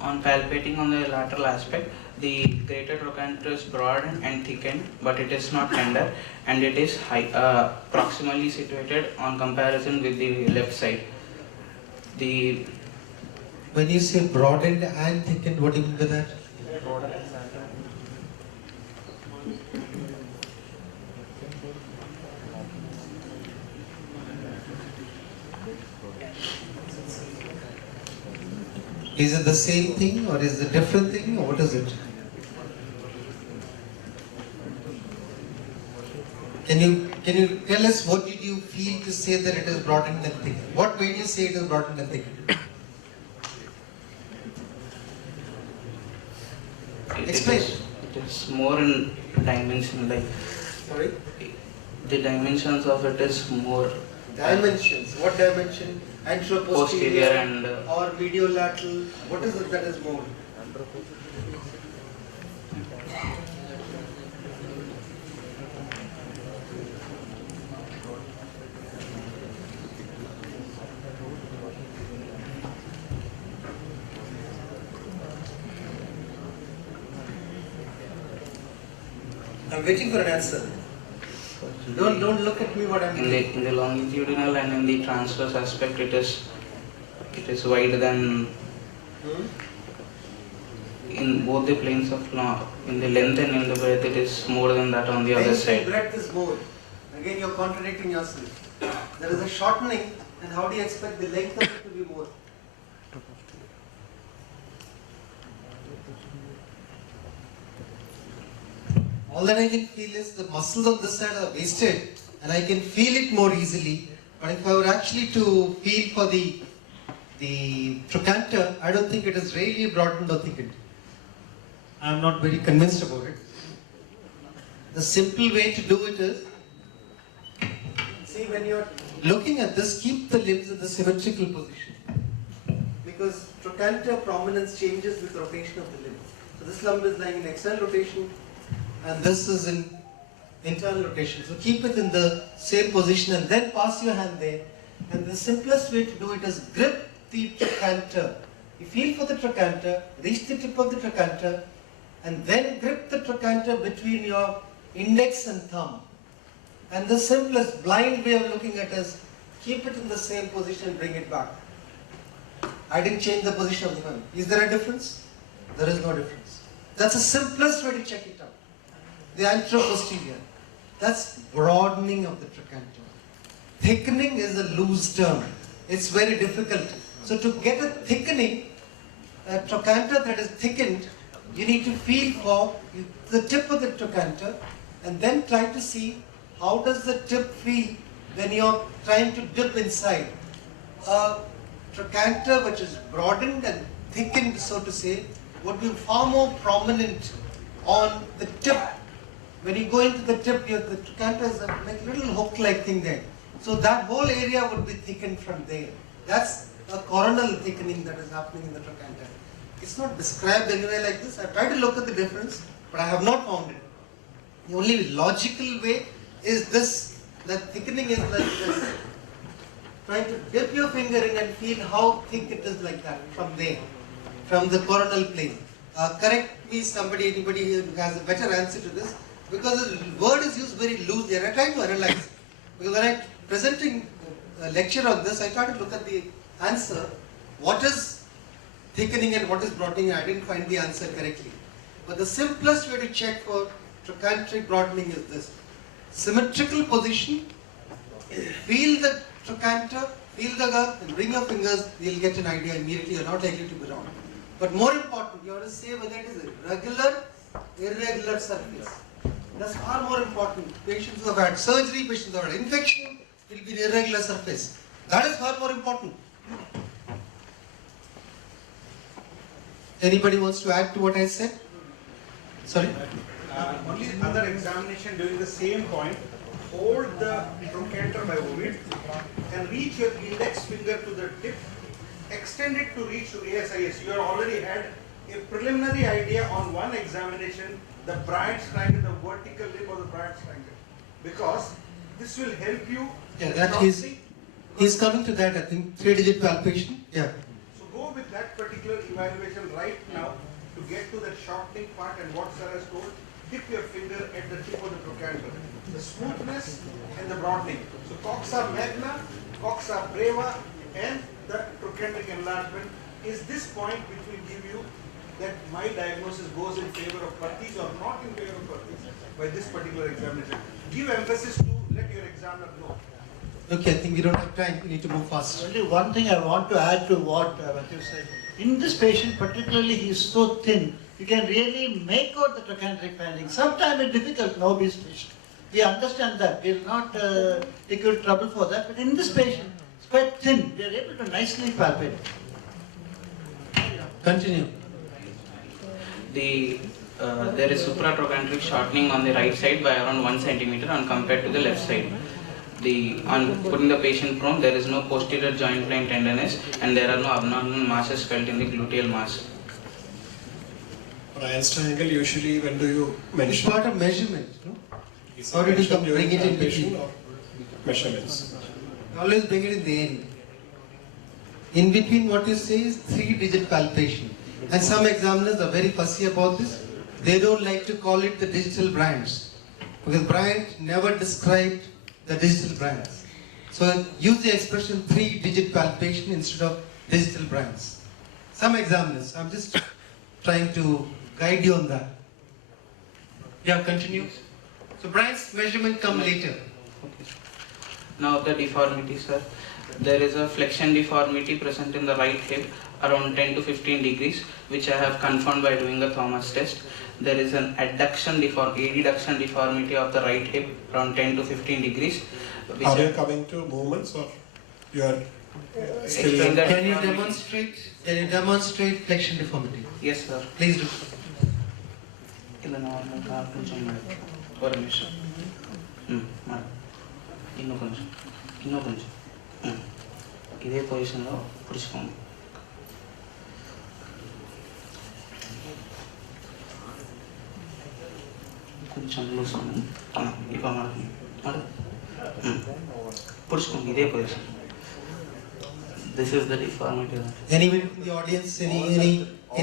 On palpating on the lateral aspect, the greater trochanter is broad and thickened, but it is not tender, and it is high, proximally situated on comparison with the left side. When you say broadened and thickened, what do you mean by that? Is it the same thing or is it a different thing or what is it? Can you tell us what did you feel to say that it is broadened and thickened? What made you say it is broadened and thickened? Explain. It is more in dimension, like Sorry? the dimensions of it is more Dimensions. What dimension? Anteroposterior posterior and or mediolateral? What is it that is more? I'm waiting for an answer. Don't look at me what I'm doing. in the longitudinal and in the transverse aspect, it is wider than in both the planes of in the length and in the breadth. It is more than that on the other Length and side. breadth is more. Again, you're contradicting yourself. There is a shortening, and how do you expect the length of it to be more? All that I can feel is the muscles on this side are wasted, and I can feel it more easily. But if I were actually to feel for the trochanter, I don't think it is really broadened or thickened. I'm not very convinced about it. The simple way to do it is, see, when you're looking at this, keep the limbs in the symmetrical position. Because trochanter prominence changes with rotation of the limb. So this limb is lying in external rotation, and this is in internal rotation. So keep it in the same position and then pass your hand there. And the simplest way to do it is grip the trochanter. You feel for the trochanter, reach the tip of the trochanter, and then grip the trochanter between your index and thumb. And the simplest blind way of looking at it is keep it in the same position and bring it back. I didn't change the position of the hand. Is there a difference? There is no difference. That's the simplest way to check it out. The anteroposterior. That's broadening of the trochanter. Thickening is a loose term. It's very difficult. So to get a thickening, a trochanter that is thickened, you need to feel for the tip of the trochanter and then try to see how does the tip feel when you're trying to dip inside. A trochanter which is broadened and thickened, so to say, would be far more prominent on the tip. When you go into the tip, the trochanter is like a little hook-like thing there. So that whole area would be thickened from there. That's a coronal thickening that is happening in the trochanter. It's not described anywhere like this. I tried to look at the difference, but I have not found it. The only logical way is this, that thickening is like this. Trying to dip your finger in and feel how thick it is like that from there, from the coronal plane. Correct me anybody who has a better answer to this, because the word is used very loosely and I try to analyze it. Because when I'm presenting a lecture on this, I try to look at the answer. What is thickening and what is broadening? I didn't find the answer correctly. But the simplest way to check for trochanteric broadening is this. Symmetrical position, feel the trochanter, feel the girth, and bring your fingers, you'll get an idea immediately. You're not likely to be wrong. But more important, you have to say whether it is a regular, irregular surface. That's far more important. Patients who have had surgery, patients who have had infection, will be an irregular surface. That is far more important. Anybody wants to add to what I said? Sorry? Only other examination during the same point, hold the trochanter by ovid and reach your index finger to the tip, extend it to reach to ASIS. You have already had a preliminary idea on one examination, the Bryant's triangle, the vertical limb of the Bryant's triangle, because this will help you. Yeah, that he's coming to that, I think, 3-digit palpation. Yeah. So go with that particular evaluation right now to get to that shortening part, and what sir has told, dip your finger at the tip of the trochanter. The smoothness and the broadening. So coxa magna, coxa breva, and the trochanteric enlargement is this point which will give you that my diagnosis goes in favor of Perthes or not in favor of Perthes by this particular examination. Give emphasis to let your examiner know. Okay, I think we don't have time. We need to move fast. Only one thing I want to add to what Matthew said. In this patient, particularly, he is so thin, you can really make out the trochanteric finding. Sometimes it's difficult in obese patient. We understand that. We will not take you trouble for that. But in this patient, it's quite thin. We are able to nicely palpate. Continue. There is supratrochanteric shortening on the right side by around 1 centimeter on compared to the left side. On putting the patient prone, there is no posterior joint line tenderness and there are no abnormal masses felt in the gluteal mass. Bryant's triangle, usually when do you It's mention? part of measurement. No? Is Or did you mentioned bring during it in palpation between? or measurements? Always bring it in the end. In between, what you say is 3-digit palpation. And some examiners are very fussy about this. They don't like to call it the digital Bryant's, because Bryant never described the digital Bryant's. So use the expression 3-digit palpation instead of digital Bryant's. Some examiners, I'm just trying to guide you on that. Yeah, continue. So Bryant's measurement come later. Okay. Now the deformity, sir. There is a flexion deformity present in the right hip around 10 to 15 degrees, which I have confirmed by doing a Thomas test. There is an adduction deformity of the right hip around 10 to 15 degrees. Are you coming to movements or you are still Extended Can you deformity. demonstrate flexion deformity? Yes, sir. Please do. ಇಲ್ಲ ನಾವು ಕೊಂಚం ஒரு நிமிஷம் இன்னும் కొంచెం ఇదే పొజిషన్లో పుడుచుకోండి కొంచెం loose இப்போ పుడుచుకోండి ఇదే position. This is the deformity. Anybody in the audience,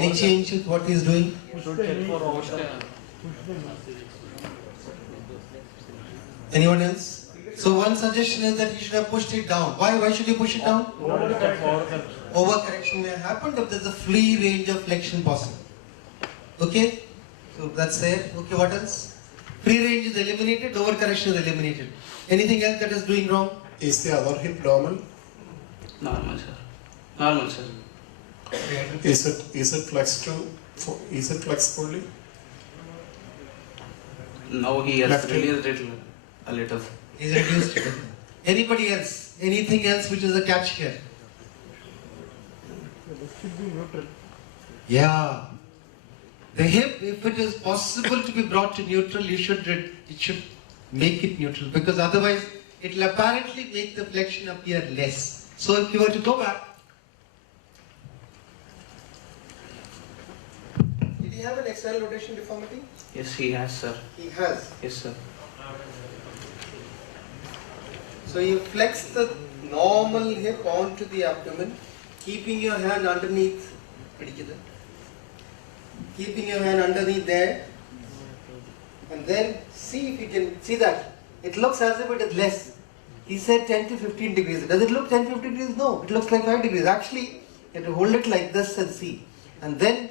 any change with what he's doing? Anyone else? So one suggestion is that he should have pushed it down. Why should he push it down? Overcorrection may have happened if there's a free range of flexion possible. Okay, so that's there. Okay, what else? Free range is eliminated, overcorrection is eliminated. Anything else that is doing wrong? Is the other hip normal? Normal, sir. Normal, sir. Is it flexed to? Is it flexed fully? Now he has Left hip. released it a little. Is reduced. Anybody else? Anything else which is a catch here? Yeah. The hip, if it is possible to be brought to neutral, it should make it neutral, because otherwise it will apparently make the flexion appear less. So if you were to go back, did he have an external rotation deformity? Yes, he has, sir. He has. Yes, sir. So you flex the normal hip onto the abdomen, keeping your hand underneath. Keeping your hand underneath there, and then see if you can see that. It looks as if it is less. He said 10 to 15 degrees. Does it look 10 to 15 degrees? No, it looks like 5 degrees. Actually, you have to hold it like this and see. And then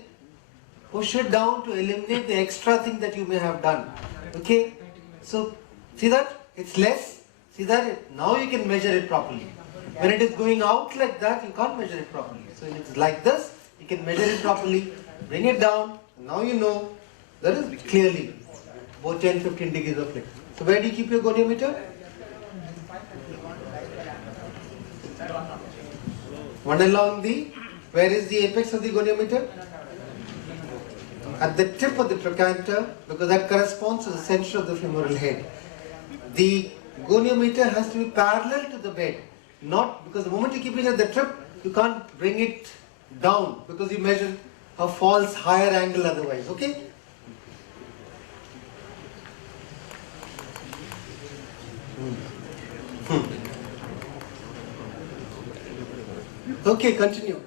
push it down to eliminate the extra thing that you may have done. Okay? So, see that? It's less. See that? Now you can measure it properly. When it is going out like that, you can't measure it properly. So, if it's like this, you can measure it properly. Bring it down. Now you know there is clearly about 10-15 degrees of flex. So where do you keep your goniometer? One along the, where is the apex of the goniometer? At the tip of the trochanter, because that corresponds to the center of the femoral head. The goniometer has to be parallel to the bed. Not because the moment you keep it at the tip, you can't bring it down because you measure a false higher angle otherwise. Okay? Okay, continue.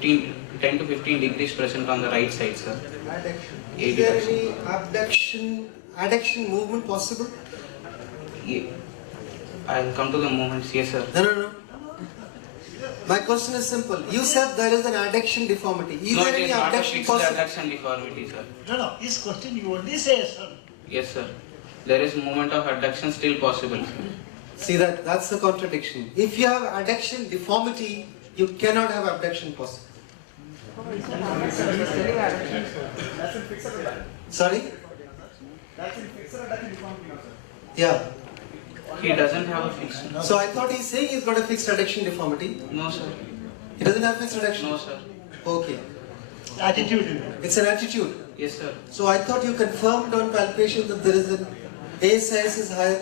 10 to 15 degrees present on the right side, sir. Is there any adduction movement possible? Yeah. I'll come to the movements. Yes, sir. No. My question is simple. You said there is an adduction deformity. Is No, there it any is not a abduction fixed possible? adduction deformity, sir. No, his question you only say yes, sir. Yes, sir. There is movement of adduction still possible, sir. See that's the contradiction. If you have adduction deformity, you cannot have abduction possible. Sorry? Yeah. He doesn't have a fixed. So I thought he's saying he's got a fixed adduction deformity. No, sir. He doesn't have fixed adduction? No, sir. Okay. Attitude. It's an attitude. Yes, sir. So I thought you confirmed on palpation that there is an A size is higher.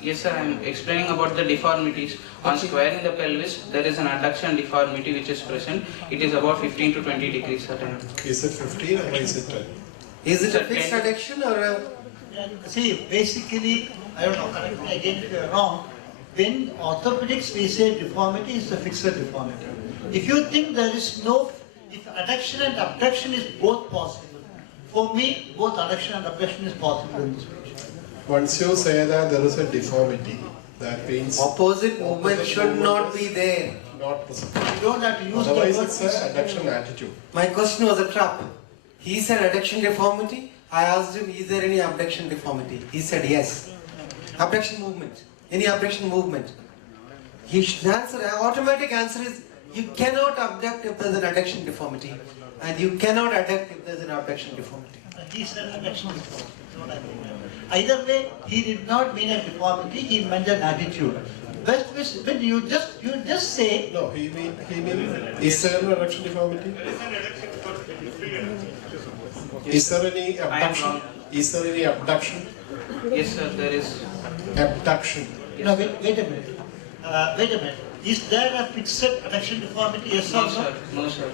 Yes, sir. I am explaining about the deformities. On Okay. squaring the pelvis, there is an adduction deformity which is present. It is about 15 to 20 degrees, sir. Is it 15 or is it 10? Is it a Sir, fixed 10. adduction or a... See, basically, I don't know, correct me again if you are wrong. When orthopedics we say deformity is a fixed deformity. If you think there is no, if adduction and abduction is both possible, for me, both adduction and abduction is possible in this patient. Once you say that there is a deformity, that means Opposite movement should not be there. not present. You don't have to use the Otherwise, word it's an adduction attitude. My question was a trap. He said adduction deformity. I asked him, is there any abduction deformity? He said yes. Abduction movement. Any abduction movement? He should answer. Automatic answer is you cannot abduct if there is an adduction deformity, and you cannot adduct if there is an abduction deformity. He said adduction deformity. That's what I mean. Either way, he did not mean a deformity, he meant an attitude. When you just say, No, he mean, is there an adduction deformity? Is there any I am abduction? wrong. Is there any abduction? Yes, sir. There is. Abduction. no, wait a minute. Wait a minute. Is there a fixed adduction deformity? Yes or No, no? sir. No, sir.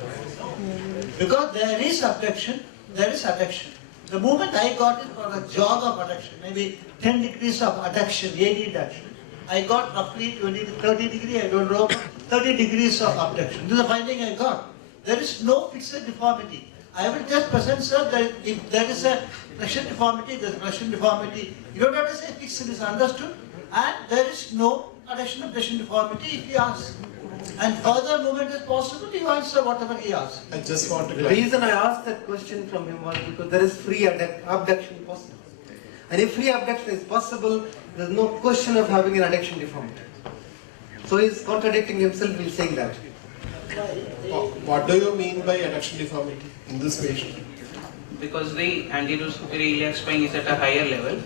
Because there is abduction, there is adduction. The moment I got it for a jog of adduction, maybe 10 degrees of adduction, AD adduction, I got roughly 20 to 30 degrees, I don't know, 30 degrees of abduction. This is the finding I got. There is no fixed deformity. I will just present, sir, that if there is a flexion deformity, there is a flexion deformity. You don't have to say fixed, it is understood. And there is no adduction abduction deformity if you ask. And further movement is possible, you answer whatever he asks. I just want to The clarify. reason I asked that question from him was because there is free abduction possible. And if free abduction is possible, there is no question of having an adduction deformity. So he is contradicting himself in saying that. What do you mean by adduction deformity in this patient? Because the anterior superior iliac spine is at a higher level.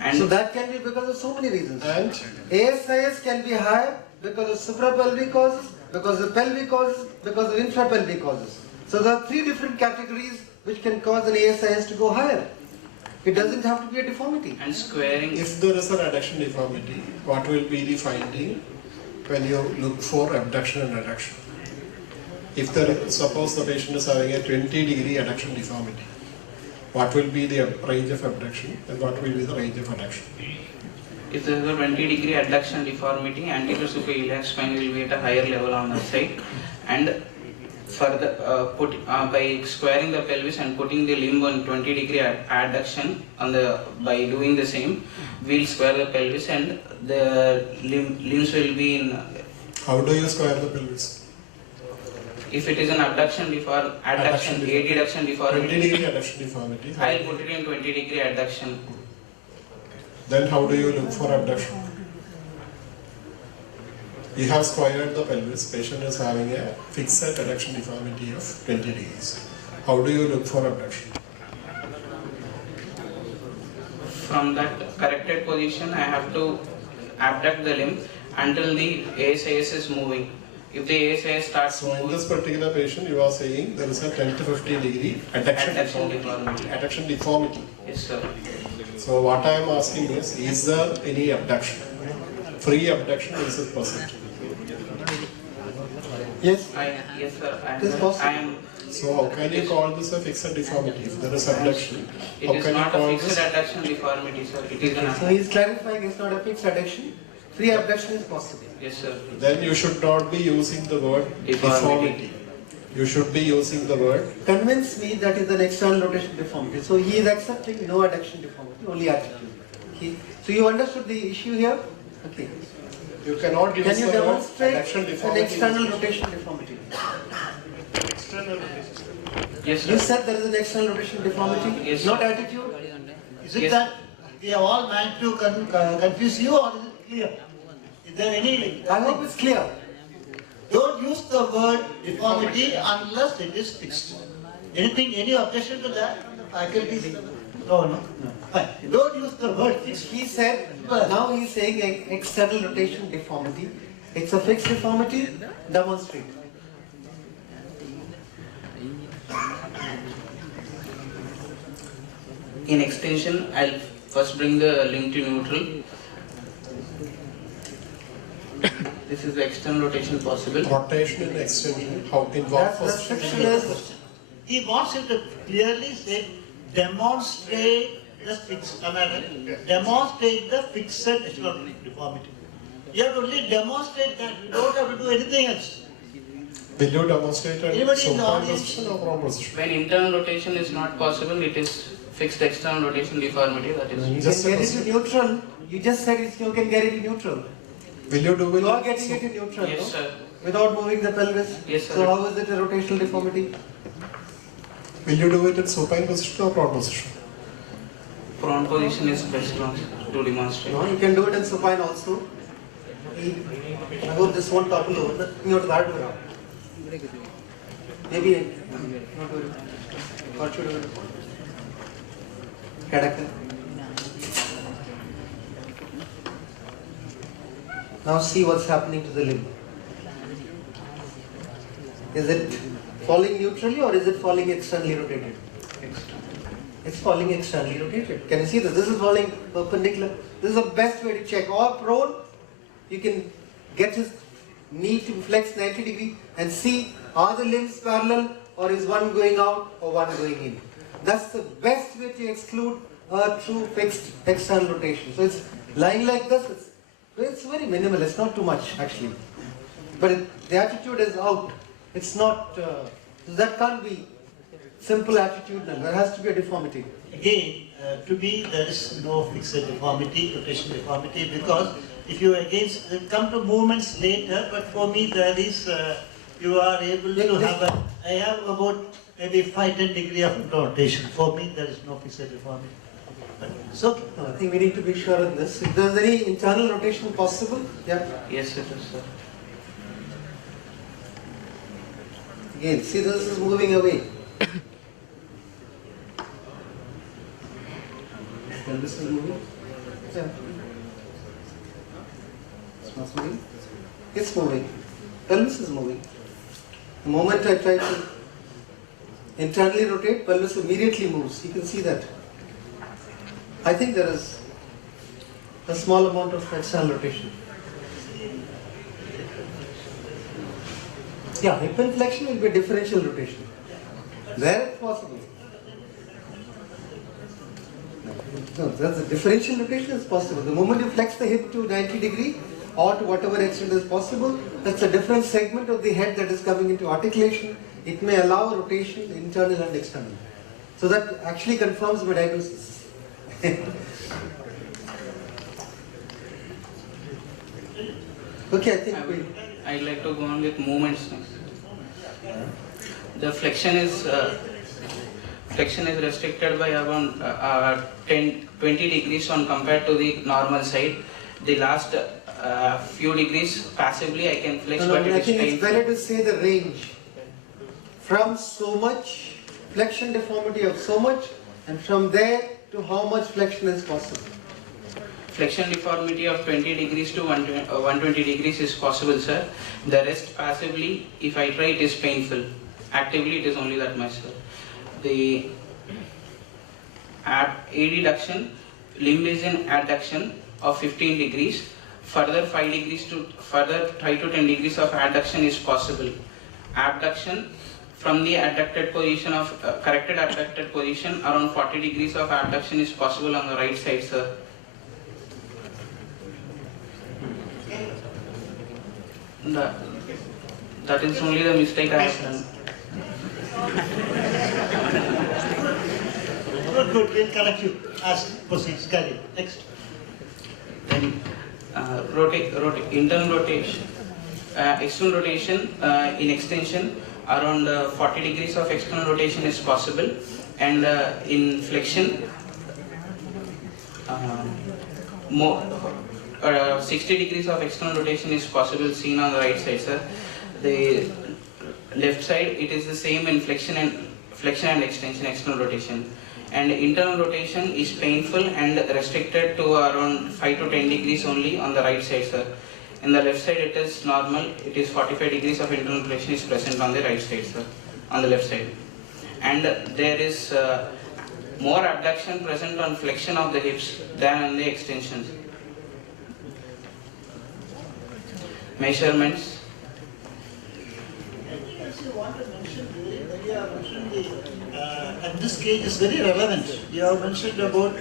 And So that can be because of so many reasons. And ASIS can be higher because of suprapelvic causes, because of pelvic causes, because of infrapelvic causes. So there are 3 different categories which can cause an ASIS to go higher. It doesn't have to be a deformity. and squaring. if there is an adduction deformity, what will be the finding when you look for abduction and adduction? If suppose the patient is having a 20-degree adduction deformity, what will be the range of abduction and what will be the range of adduction? If there is a 20-degree adduction deformity, anterior superior iliac spine will be at a higher level on that side, and further by squaring the pelvis and putting the limb on 20-degree adduction on by doing the same, we'll square the pelvis and the limbs will be in. How do you square the pelvis? If it is an adduction adduction deformity, 20-degree adduction deformity. I'll put it in 20-degree adduction. Then how do you look for abduction? You have squared the pelvis, patient is having a fixed adduction deformity of 20 degrees. How do you look for abduction? From that corrected position, I have to abduct the limb until the ASIS is moving. If the ASIS starts So in moving, this particular patient, you are saying there is a 10 to 15 degree adduction deformity. Adduction deformity. yes sir. So what I am asking is there any abduction? Free abduction, is it possible? Yes? Yes sir. It is possible. I am. So how can you call this a fixed deformity? If there is abduction, It how is can you not a call fixed this? adduction deformity, sir. It is So an. he is clarifying it's not a fixed adduction. Free abduction is possible. Yes sir. Then you should not be using the word Deformity. deformity. You should be using the word. Convince me that is an external rotation deformity. So he is accepting no adduction deformity, only attitude. So you understood the issue here? Okay. You cannot use Can you the word demonstrate adduction an deformity. external rotation deformity? Yes You sir. said there is an external rotation deformity, Yes, not sir. attitude. Is it Yes. that we are all meant to confuse you, or is it clear? Is there any? I hope it's clear. Don't use the word deformity unless it is fixed. Anything, any objection to that from the faculty? No. Fine. Don't use the word fixed. He said, now he's saying an external rotation deformity. It's a fixed deformity, demonstrate. In extension, I'll first bring the limb to neutral. This is the external rotation possible. Rotation and extension. How in what That restriction position? is, He wants you to clearly say, demonstrate the fixed, demonstrate the fixed external deformity. You have to only demonstrate that. You don't have to do anything else. Will you demonstrate a Anybody in the supine audience? position or prone position? When internal rotation is not possible, it is fixed external rotation deformity. That you is. Just can a get it to question. neutral. You just said you can get it to neutral. Will you do it? You are getting it to neutral, Yes no? sir. Without moving the pelvis. Yes, sir. So how is it a rotational deformity? Will you do it in supine position or prone position? Prone position is best to demonstrate. No, you can do it in supine also. I hope this won't topple over. You have to that way. Maybe not worry. What should do? Kadaka. Now see what's happening to the limb. Is it falling neutrally or is it falling externally rotated? It's falling externally rotated. Can you see this? This is falling perpendicular. This is the best way to check. Or prone, you can get his knee to flex 90 degree and see are the limbs parallel or is one going out or one going in. That's the best way to exclude a true fixed external rotation. So it's lying like this. It's very minimal. It's not too much actually. But the attitude is out. It's not, that can't be simple attitudinal. There has to be a deformity. Again, to me, there is no fixed deformity, rotation deformity, because If you come to movements later, but for me there is, you are able to have I have about maybe 5-10 degree of rotation. For me there is no physical deformity. So I think we need to be sure of this. If there's any internal rotation possible, yeah. Yes, it is, sir. Again, see this is moving away. Pelvis is moving. Yeah. It's not moving. It's moving. Pelvis is moving. The moment I try to internally rotate, pelvis immediately moves. You can see that. I think there is a small amount of external rotation. Yeah, hip inflection will be a differential rotation. There it's possible. No, that's a differential rotation is possible. The moment you flex the hip to 90 degree or to whatever extent is possible, that's a different segment of the head that is coming into articulation. It may allow rotation internal and external. So that actually confirms my diagnosis. Okay, I think I'd like to go on with movements now. The flexion is restricted by around 20 degrees when compared to the normal side. The last few degrees passively I can flex, but I think it's better to say the range. From so much flexion deformity of so much, and from there to how much flexion is possible. Flexion deformity of 20 degrees to 120 degrees is possible, sir. The rest passively, if I try, it is painful. Actively, it is only that much, sir. The adduction, limb is in adduction of 15 degrees. Further 5 degrees to further 5 to 10 degrees of adduction is possible. Abduction from the adducted position of corrected adducted position, around 40 degrees of abduction is possible on the right side, sir. That is only the mistake I have done. Good, we'll correct you as proceeds. Carry. Next. Then internal rotation, external rotation in extension, around 40 degrees of external rotation is possible, and in flexion, 60 degrees of external rotation is possible, seen on the right side, sir. The left side, it is the same in flexion and extension, external rotation. And internal rotation is painful and restricted to around 5 to 10 degrees only on the right side, sir. In the left side, it is normal. It is 45 degrees of internal rotation is present on the right side, sir, on the left side. And there is more abduction present on flexion of the hips than on the extensions. Measurements. You want to mention, you have mentioned at this case is very relevant. You have mentioned about,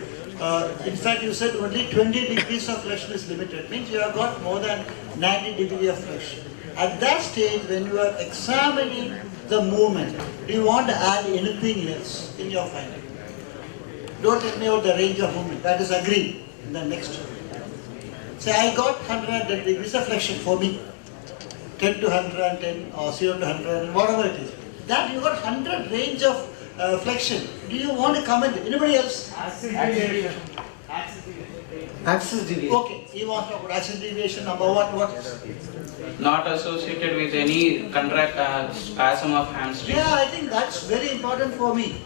in fact you said only 20 degrees of flexion is limited, means you have got more than 90 degrees of flexion. At that stage, when you are examining the movement, do you want to add anything else in your finding? Don't tell me about the range of movement, that is agreed in the next. Say I got 110 degrees of flexion for me, 10 to 110 or 0 to 100, whatever it is. That you got 100 range of flexion. Do you want to comment? Anybody else? Axis deviation. Axis deviation. Okay, you want to talk about axis deviation, number one, what is? Not associated with any spasm of hamstring. Yeah, I think that's very important for me.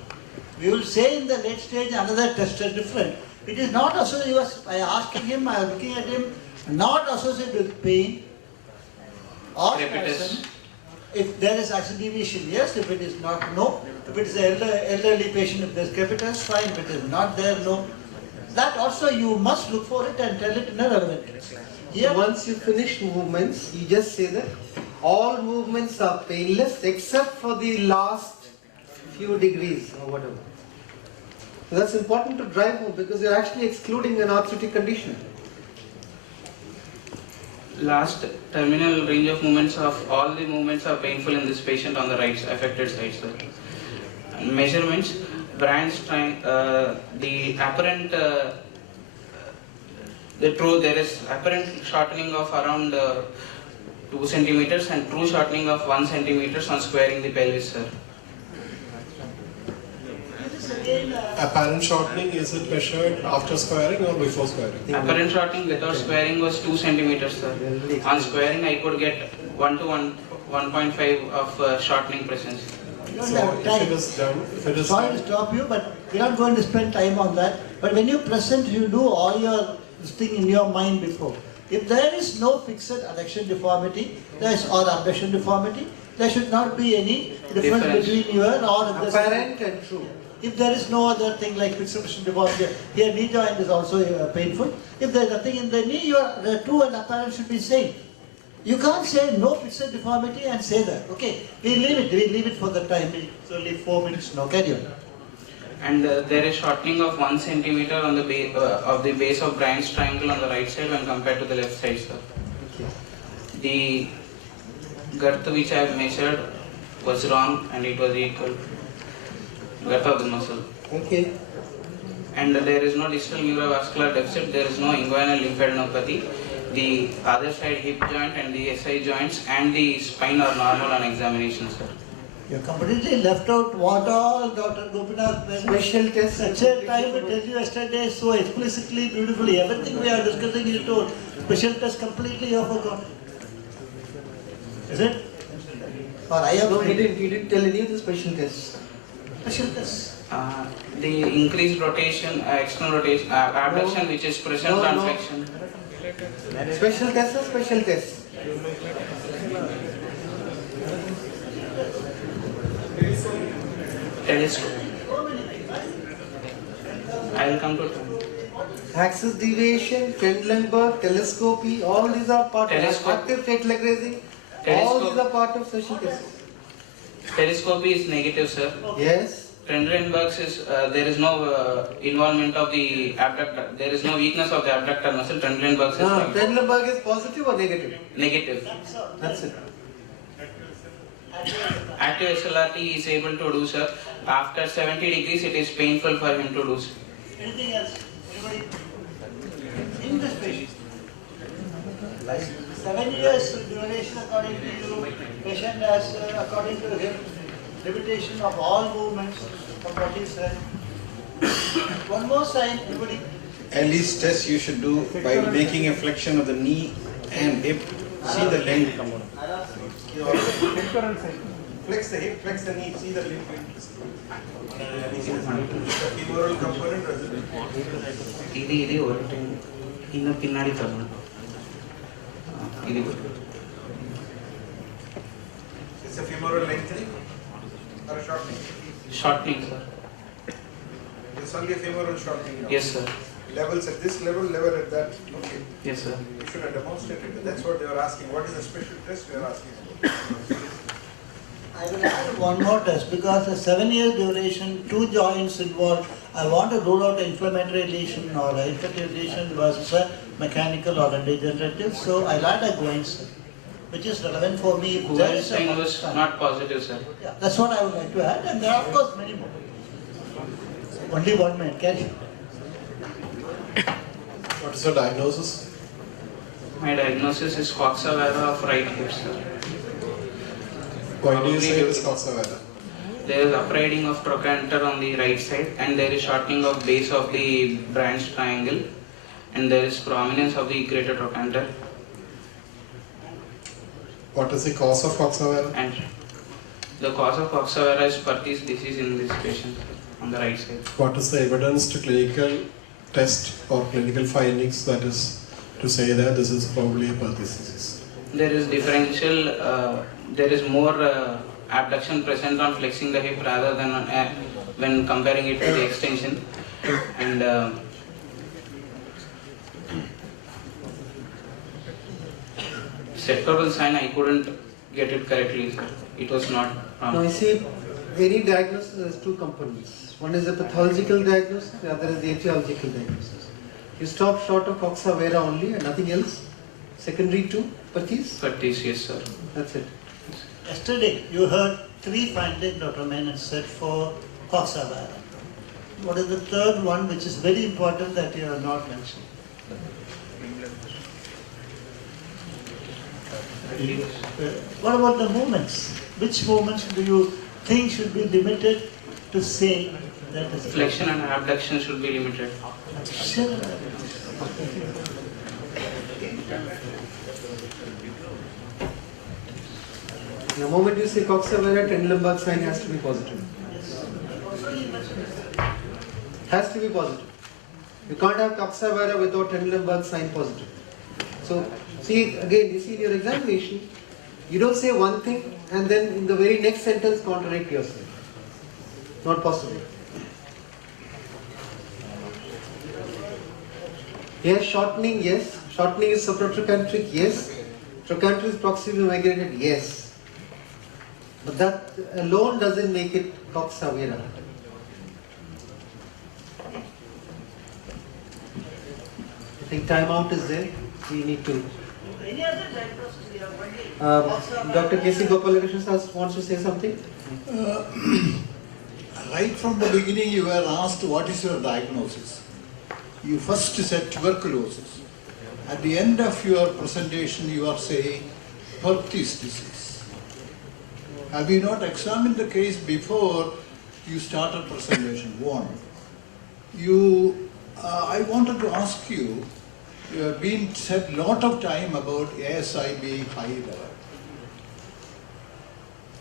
We will say in the late stage another test is different. It is not associated, by asking him, I am looking at him, not associated with pain or Crepitus. spasm. If there is axis deviation, yes. If it is not, no. If it is an elderly patient, if there is crepitus, fine. If it is not there, no. That also you must look for it and tell it in a relevant case. So once you finish movements, you just say that all movements are painless except for the last few degrees or whatever. So that's important to drive home because you're actually excluding an arthritic condition. Last terminal range of movements of all the movements are painful in this patient on the right affected side, sir. Measurements, branch strength, the there is apparent shortening of around 2 centimeters and true shortening of 1 centimeters on squaring the pelvis, sir. Apparent shortening, is it measured after squaring or before squaring? Apparent shortening without squaring was 2 centimeters, sir. On squaring, I could get 1 to 1.5 of shortening presence. You don't So have if time. it is done, if it is Sorry to done, stop you, but we're not going to spend time on that. But when you present, you do all your this thing in your mind before. If there is no fixed adduction deformity, or abduction deformity, there should not be any difference between your or if there's- Apparent and true. If there is no other thing like fixed adduction deformity, here knee joint is also painful. If there is nothing in the knee, your true and apparent should be same. You can't say no fixed deformity and say that. Okay, we leave it for the time. It's only 4 minutes now. Carry on. And there is shortening of 1 centimeter on the base of Bryan's triangle on the right side when compared to the left side, sir. Okay. The girth which I have measured was wrong and it was equal. Girth of the muscle. Okay. And there is no distal neurovascular deficit, there is no inguinal lymphadenopathy. The other side hip joint and the SI joints and the spine are normal on examination, sir. You completely left out what all Dr. Gopinath Special test. Such a time we tell you yesterday so explicitly, beautifully. Everything we are discussing you told. Special test completely you forgot. Is it? Or I have No, he didn't tell any of the special tests. special test. The increased rotation, external rotation, abduction which is present No, on no. flexion. Special tests or special tests? Telescope. I will come to it. Axis deviation, Trendelenburg, telescopy, all these are part of Telescope. active straight leg raising. All Telescope. these are part of special tests. Telescopy is negative, sir. Yes. Trendelenburg's is there is no involvement of the abductor. There is no weakness of the abductor muscle. Trendelenburg's is negative. Trendelenburg is positive or negative? Negative. That's it. Active SLRT is able to do, sir. After 70 degrees, it is painful for him to do. Anything else? Anybody? In this patient. 7 years duration according to you, patient has according to him, limitation of all movements from what he said. One more sign, everybody. At least test you should do by making a flexion of the knee and hip. See the length. Flex the hip, flex the knee, see the limb. Femoral component or is it? இது ஒரு time இன்னும் பின்னாடி தரணும் இது It's a femoral lengthening or a shortening? shortening, sir. It's only a femoral shortening. now. Yes, sir. Levels at this level, level at that. Okay. Yes, sir. You should have demonstrated it. That's what they were asking. What is the special test we are asking for? I will add one more test because a 7 years duration, 2 joints involved. I want to rule out inflammatory lesion or infective lesion versus a mechanical or a degenerative. So I'll add a Guine's, which is relevant for me. If there is a Sign was not positive, sir. Yeah, that's what I would like to add, and there are of course many more. Only 1 minute, carry. what is the diagnosis? My diagnosis is Coxa-Vara of right hip, sir. Why do you say it is Coxa-Vara? There is upriding of trochanter on the right side and there is shortening of base of the branch triangle and there is prominence of the greater trochanter What is the cause of Coxa-Vara? and the cause of Coxa-Vara is Perthes disease in this patient on the right side. What is the evidence to clinical test or clinical findings that is to say that this is probably a Perthes disease? There is differential, there is more abduction present on flexing the hip rather than on, when comparing it to the extension and sectoral sign I couldn't get it correctly, sir. It was not Now you see, any diagnosis has two components. One is the pathological diagnosis, the other is the etiological diagnosis. You stop short of Coxa-Vara only and nothing else. Secondary to Perthes? Perthes, yes, sir. That's it. Yesterday, you heard 3 findings Dr. Menon said for Coxa-Vara. What is the third one which is very important that you have not mentioned? What about the movements? Which movements do you think should be limited to say that is Flexion and abduction should be limited. Flexion. The moment you say coxa vara, Trendelenburg sign has to be positive. Has to be positive. You can't have coxa vara without Trendelenburg sign positive. So, see again, you see in your examination, you don't say one thing and then in the very next sentence contradict yourself. Not possible. Yes, shortening, yes. Shortening is supratrochanteric, yes. Trochanter is proximally migrated, yes. But that alone doesn't make it coxa vara. I think timeout is there. We need to. Any other diagnosis we have? Dr. K.C. Gopalakrishnan wants to say something? Right from the beginning you were asked what is your diagnosis. You first said tuberculosis. At the end of your presentation you are saying Perthes disease. Have you not examined the case before you started presentation? One. I wanted to ask you, you have been said lot of time about ASI being high level.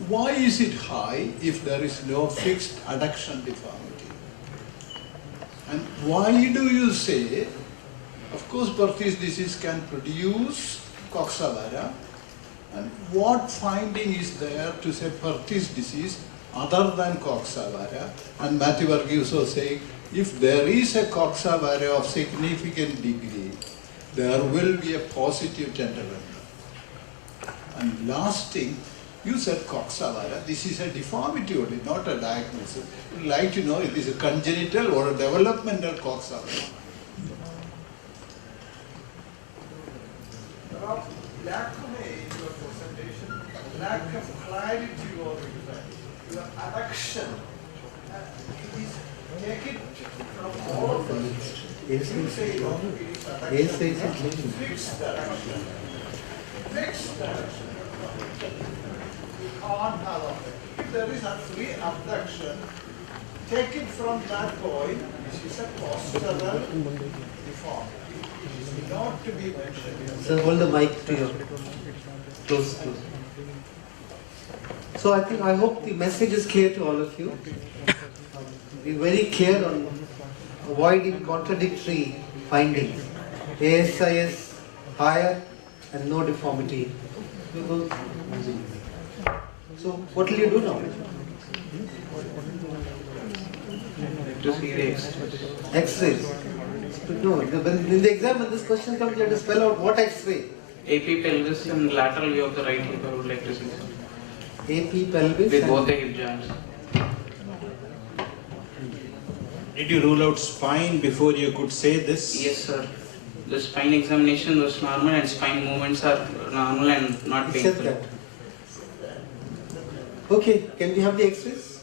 Why is it high if there is no fixed adduction deformity? And why do you say, of course Perthes disease can produce coxa vara, and what finding is there to say Perthes disease other than coxa vara? And Matthew Varghese was saying, if there is a coxa vara of significant degree, there will be a positive tender development. And last thing, you said coxa vara, this is a deformity only, not a diagnosis. I'd like to know if it is a congenital or a developmental coxa vara. Lack of in your presentation, lack of clarity over your adduction. Take it from all of us. You say it is adduction. Fixed adduction. Fixed adduction. You can't have it. If there is actually abduction, take it from that point, which is a postural deformity. It is not to be mentioned. So hold the mic to your close. So I hope the message is clear to all of you. Be very clear on avoiding contradictory findings. ASI is higher and no deformity. So what will you do now? To see the X-rays. X-rays. No, in the exam when this question comes, you have to spell out what X-ray. AP pelvis and lateral view of the right hip, I would like to see. AP pelvis With and both the hip joints. Did you rule out spine before you could say this? Yes, sir. The spine examination was normal and spine movements are normal and not he said painful. that. Okay, can we have the X-rays?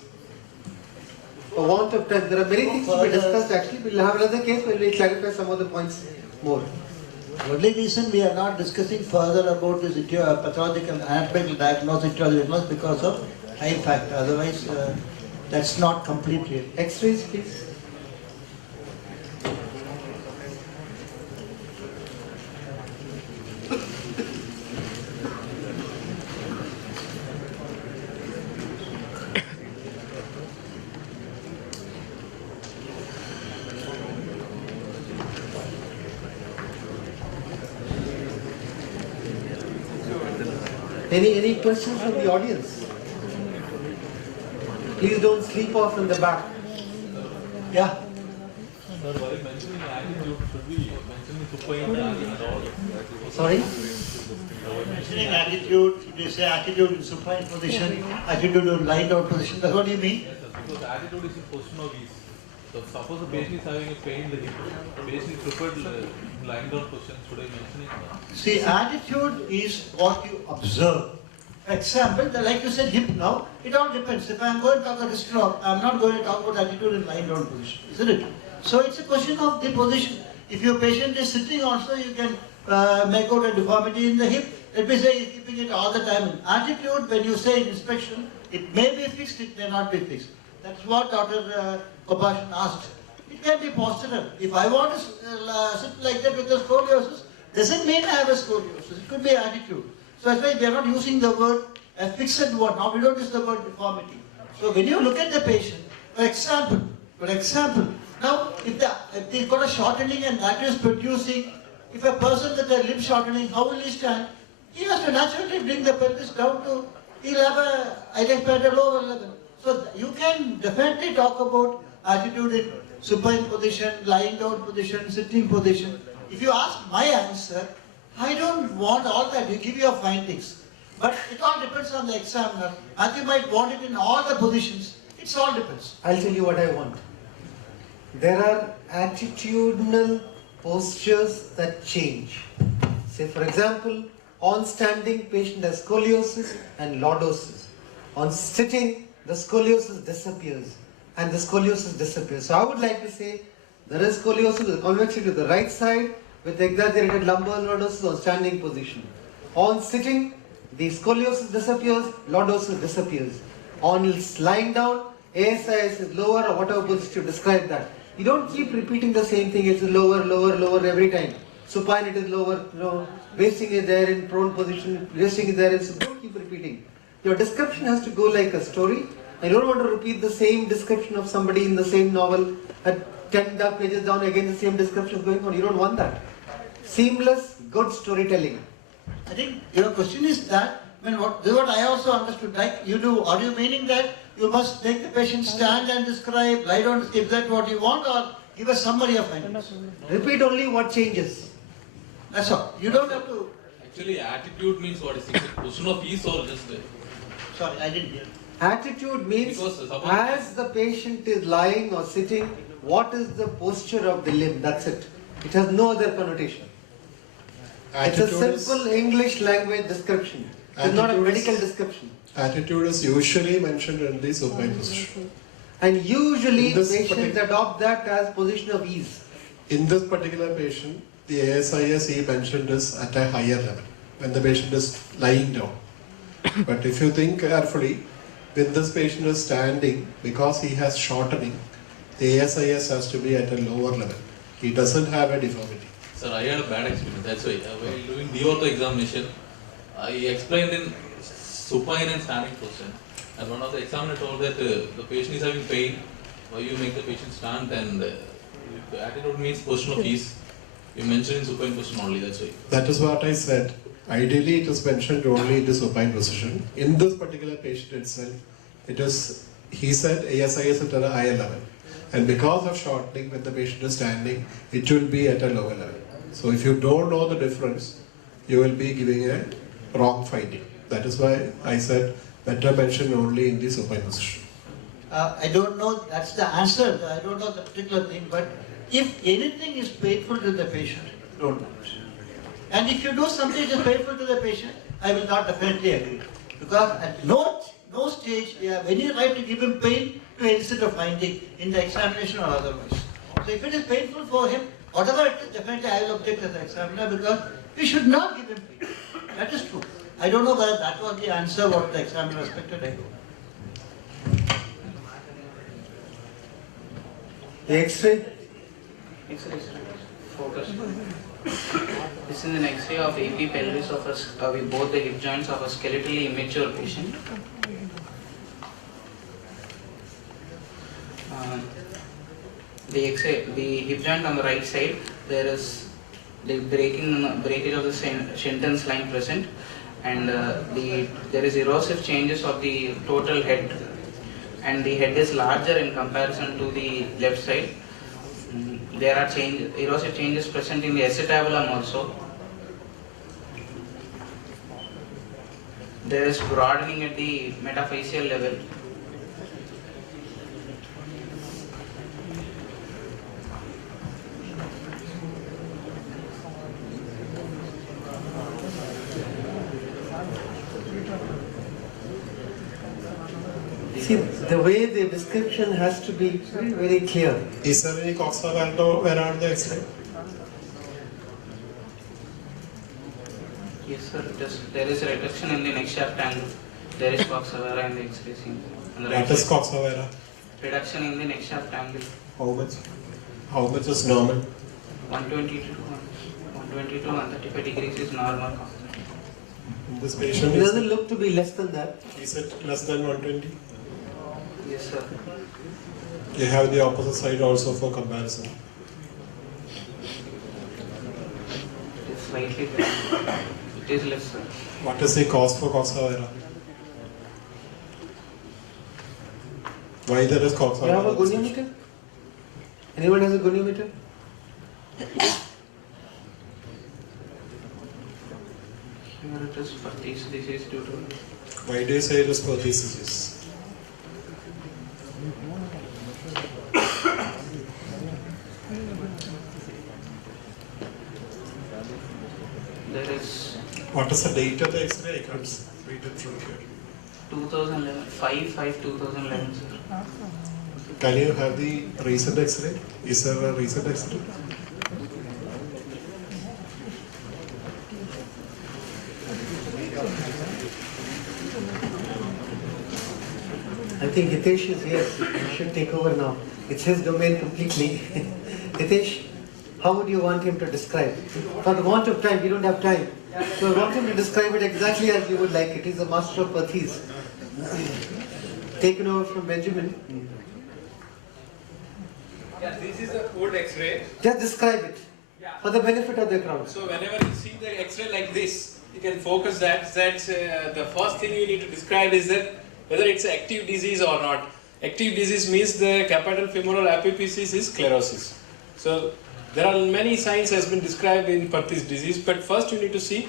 For want of time, there are many things to be discussed actually. We'll have another case where we'll clarify some of the points more. The only reason we are not discussing further about this pathological anatomical diagnosis because of time factor. Otherwise, that's not complete. X-rays, please. Any questions from the audience? Please don't sleep off in the back. Yeah. Sir, while mentioning attitude, should we mention supine and all? Sorry? Mentioning attitude, you say attitude in supine position, attitude in lying down position. That's what you mean? Yes, sir, because attitude is in position of ease. So suppose the patient is having a pain in the hip, the patient is preferred lying down position, should I mention it? See, attitude is what you observe. For example, like you said, hip now, it all depends. If I am going to talk about history, I am not going to talk about attitude in lying down position, isn't it? So it's a question of the position. If your patient is sitting also, you can make out a deformity in the hip. Let me say he's keeping it all the time. In attitude, when you say inspection, it may be fixed, it may not be fixed. That's what Dr. Kopashan asked. It can be postural. If I want to sit like that with a scoliosis, doesn't mean I have a scoliosis. It could be attitude. So that's why we are not using the word a fixed word. Now we don't use the word deformity. So when you look at the patient, for example, now if they've got a shortening and that is producing, if a person with a limb shortening, how will he stand? He has to naturally bring the pelvis down to, he'll have a identified at a lower level. So you can definitely talk about attitude in supine position, lying down position, sitting position. If you ask my answer, I don't want all that. You give your findings. But it all depends on the examiner. Matthew might want it in all the positions. It all depends. I'll tell you what I want. There are attitudinal postures that change. Say for example, on standing patient has scoliosis and lordosis. On sitting, the scoliosis disappears and the scoliosis disappears. So I would like to say there is scoliosis with convexity to the right side with exaggerated lumbar lordosis on standing position. On sitting, the scoliosis disappears, lordosis disappears. On lying down, ASIS is lower or whatever position you describe that. You don't keep repeating the same thing, it's lower, lower, lower every time. Supine it is lower, wasting is there in prone position, resting is there in, so don't keep repeating. Your description has to go like a story. I don't want to repeat the same description of somebody in the same novel at 10 dark pages down, again the same description is going on. You don't want that. Seamless, good storytelling. I think your question is that, this is what I also understood, like you do, are you meaning that you must make the patient stand and describe, lie down, is that what you want, or give a summary of findings? Repeat only what changes. That's all. You don't have to... Actually, attitude means what? Is it position of ease or just... Sorry, I didn't hear. Attitude means, as the patient is lying or sitting, what is the posture of the limb? That's it. It has no other connotation. It's a simple English language description. It's not a medical description. Attitude is usually mentioned in the supine position. And usually patients adopt that as position of ease. In this particular patient, the ASIS he mentioned is at a higher level, when the patient is lying down. But if you think carefully, when this patient is standing, because he has shortening, the ASIS has to be at a lower level. He doesn't have a deformity. Sir, I had a bad experience, that's why. While doing de-ortho examination, I explained in supine and standing position. And one of the examiner told that the patient is having pain, why you make the patient stand, and the attitude means position of ease. You mentioned in supine position only, that's why. That is what I said. Ideally, it is mentioned only in the supine position. In this particular patient itself, it is, he said ASIS at a higher level. And because of shortening, when the patient is standing, it will be at a lower level. So if you don't know the difference, you will be giving a wrong finding. That is why I said better mention only in the supine position. I don't know, that's the answer. I don't know the particular thing, but if anything is painful to the patient, don't mention. And if you do something that is painful to the patient, I will not definitely agree. Because at no stage we have any right to give him pain to elicit a finding in the examination or otherwise. So if it is painful for him, whatever it is, definitely I will object as the examiner because we should not give him pain. That is true. I don't know whether that was the answer what the examiner expected. The X-ray? X-ray focus. This is an X-ray of AP pelvis of with both the hip joints of a skeletally immature patient. The X-ray, the hip joint on the right side, there is the breakage of the sentence line present, and there is erosive changes of the total head, and the head is larger in comparison to the left side. There are erosive changes present in the acetabulum also. There is broadening at the metaphyseal level. See, the way the description has to be very, very clear. Is there any coxa around the X-ray? Yes, sir. There is a reduction in the neck shaft angle. There is coxa vara in the X-ray seen. What is coxa vara? Reduction in the neck shaft angle. How much? How much is normal? 120 to 135 degrees is normal. This patient It doesn't look to be less than that. Is it less than 120? Yes, sir. You have the opposite side also for comparison. It is slightly less. It is less, sir. What is the cause for coxa vara? Why there is coxa You have a vara? goniometer? Anyone has a goniometer? Here it is for this disease due to. Why do you say it is prosthesis? There is What is the date of the X-ray? I can't read it from here. 2011, 5/5/2011, sir. Can you have the recent X-ray? Is there a recent X-ray? I think Hitesh is here. He should take over now. It's his domain completely. Hitesh, how would you want him to describe? For the want of time, we don't have time. So I want him to describe it exactly as you would like it. He's a master of pathies. Taken over from Benjamin. Yeah, this is the old X-ray. Just describe it for the benefit of the crowd. So whenever you see the X-ray like this, you can focus that. The first thing you need to describe is that whether it's an active disease or not. Active disease means the capital femoral epiphysis is sclerosis. So there are many signs has been described in Perthes disease, but first you need to see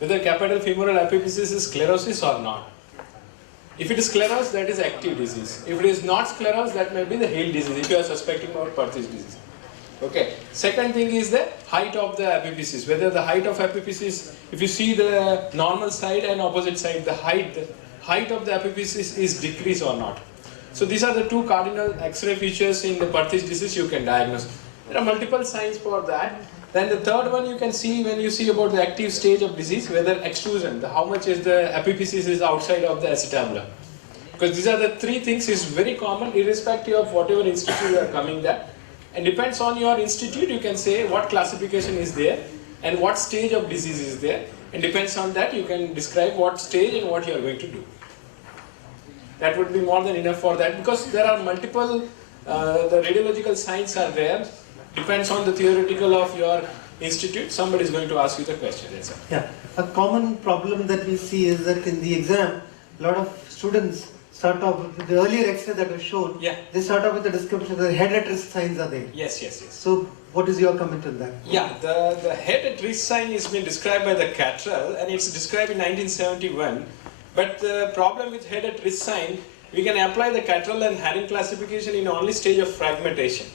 whether capital femoral epiphysis is sclerosis or not. If it is sclerosis, that is active disease. If it is not sclerosis, that may be the Hale disease, if you are suspecting about Perthes disease. Okay. Second thing is the height of the epiphysis. Whether the height of epiphysis, if you see the normal side and opposite side, the height of the epiphysis is decreased or not. So these are the two cardinal X-ray features in the Perthes disease you can diagnose. There are multiple signs for that. Then the third one you can see when you see about the active stage of disease, whether extrusion, how much is the epiphysis is outside of the acetabulum. Because these are the three things is very common irrespective of whatever institute you are coming there. And depends on your institute, you can say what classification is there and what stage of disease is there. And depends on that, you can describe what stage and what you are going to do. That would be more than enough for that because there are multiple, the radiological signs are there. Depends on the theoretical of your institute. Somebody is going to ask you the question. That's it. Yeah, a common problem that we see is that in the exam, a lot of students start off with the earlier X-ray that was shown. Yeah. They start off with the description that the head at risk signs are there. Yes, yes, yes. So, what is your comment on that? Yeah, the head at risk sign is been described by the Cattrall and it's described in 1971. But the problem with head at risk sign, we can apply the Cattrall and Haring classification in only stage of fragmentation.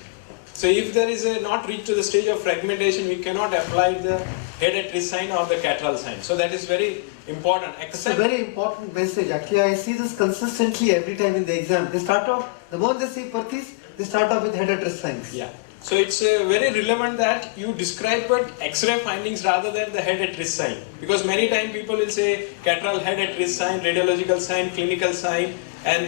So if there is a not reached to the stage of fragmentation, we cannot apply the head at risk sign or the Cattrall sign. So that is very important. It's a very important message. Actually, I see this consistently every time in the exam. They start off, the moment they see Perthes, they start off with head at risk signs. Yeah. So it's very relevant that you describe but X-ray findings rather than the head at risk sign. Because many times people will say Cattrall head at risk sign, radiological sign, clinical sign, and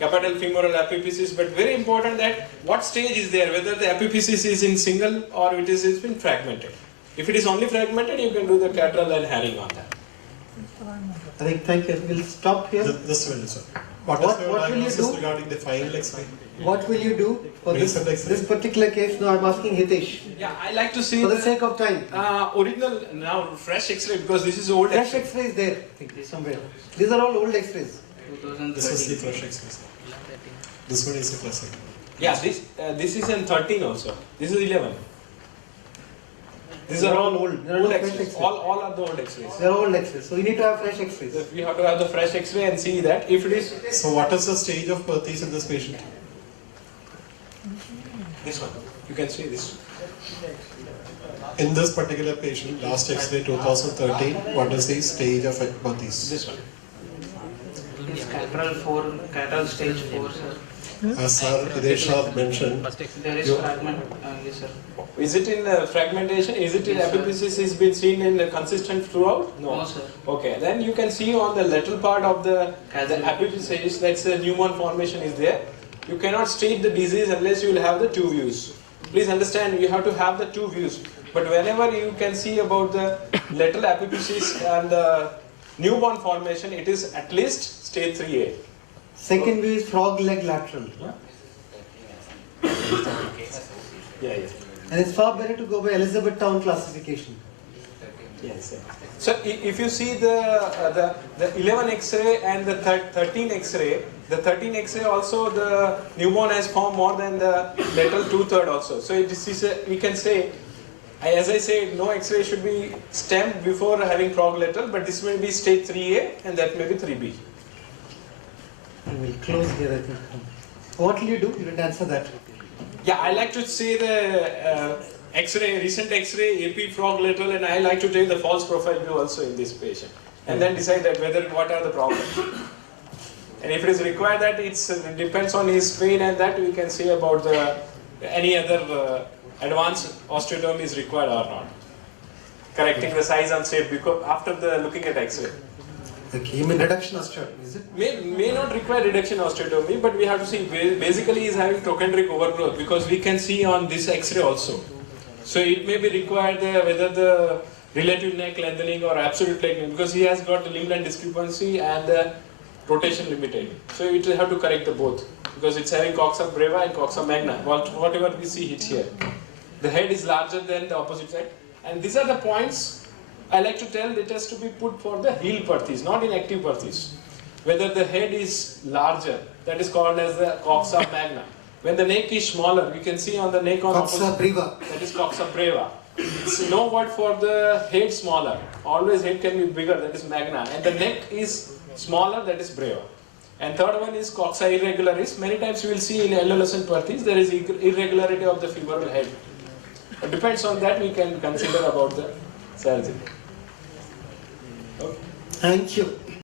capital femoral epiphysis. But very important that what stage is there, whether the epiphysis is in single or it is been fragmented. If it is only fragmented, you can do the Cattrall and Haring on that. I think, thank you. We'll stop here. This will, sir. What What is your will you diagnosis do? regarding the final X-ray? What will you do for this particular case? No, I'm asking Hitesh. Yeah, I like to see for the sake of time. Original, now fresh X-ray because this is old Fresh X-ray is there, I think, somewhere. These are all old X-rays. This is the fresh X-ray. This one is the classic. Yeah, this is in 13 also. This is 11. These are all old. There are no fresh X-rays. X-rays. All are the old X-rays. They are old X-rays. So you need to have fresh X-rays. So we have to have the fresh X-ray and see that if it is. So what is the stage of Perthes in this patient? This one. You can see this. In this particular patient, last X-ray 2013, what is the stage of Perthes? This one. It's Cattrall stage 4, sir. as Sir Hideshnath mentioned, There is fragment, yes sir. Is it in fragmentation? Is it in Yes, sir. epiphysis is been seen in consistent throughout? No sir. Okay, then you can see on the lateral part of the Chasm. epiphysis, let's say Newman formation is there. You cannot state the disease unless you will have the two views. Please understand, you have to have the two views. But whenever you can see about the lateral epiphysis and the newborn formation, it is at least stage 3A. Second view is frog leg lateral. Yeah. And it's far better to go by Elizabethtown classification. Yes. So if you see the 11 X-ray and the 13 X-ray, the 13 X-ray also the newborn has formed more than the lateral 2/3 also. So this is we can say, as I said, no X-ray should be stamped before having frog lateral, but this may be stage 3A and that may be 3B. And we'll close here, I think. What will you do? You didn't answer that. Yeah, I like to say the X-ray, recent X-ray, AP frog lateral, and I like to take the false profile view also in this patient, and then decide that what are the problems. And if it is required that it depends on his pain, and that we can say about any other advanced osteotomy is required or not. Correcting the size and shape because after looking at X-ray. Okay, you mean reduction osteotomy, is it? May not require reduction osteotomy, but we have to see basically he is having trochanteric overgrowth because we can see on this X-ray also. So it may be required whether the relative neck lengthening or absolute lengthening because he has got the limb length discrepancy and the rotation limited. So it will have to correct the both because it's having coxa breva and coxa magna. Whatever we see it here, the head is larger than the opposite side, and these are the points. I like to tell it has to be put for the heel perthes, not in active perthes. Whether the head is larger, that is called as the coxa magna. When the neck is smaller, we can see on the neck on Coxa breva. that is coxa breva. It's no word for the head smaller. Always head can be bigger, that is magna. And the neck is smaller, that is breva. And third one is coxa irregularis. Many times you will see in adolescent perthes, there is irregularity of the femoral head. It depends on that, we can consider about the surgery. Okay. Thank you.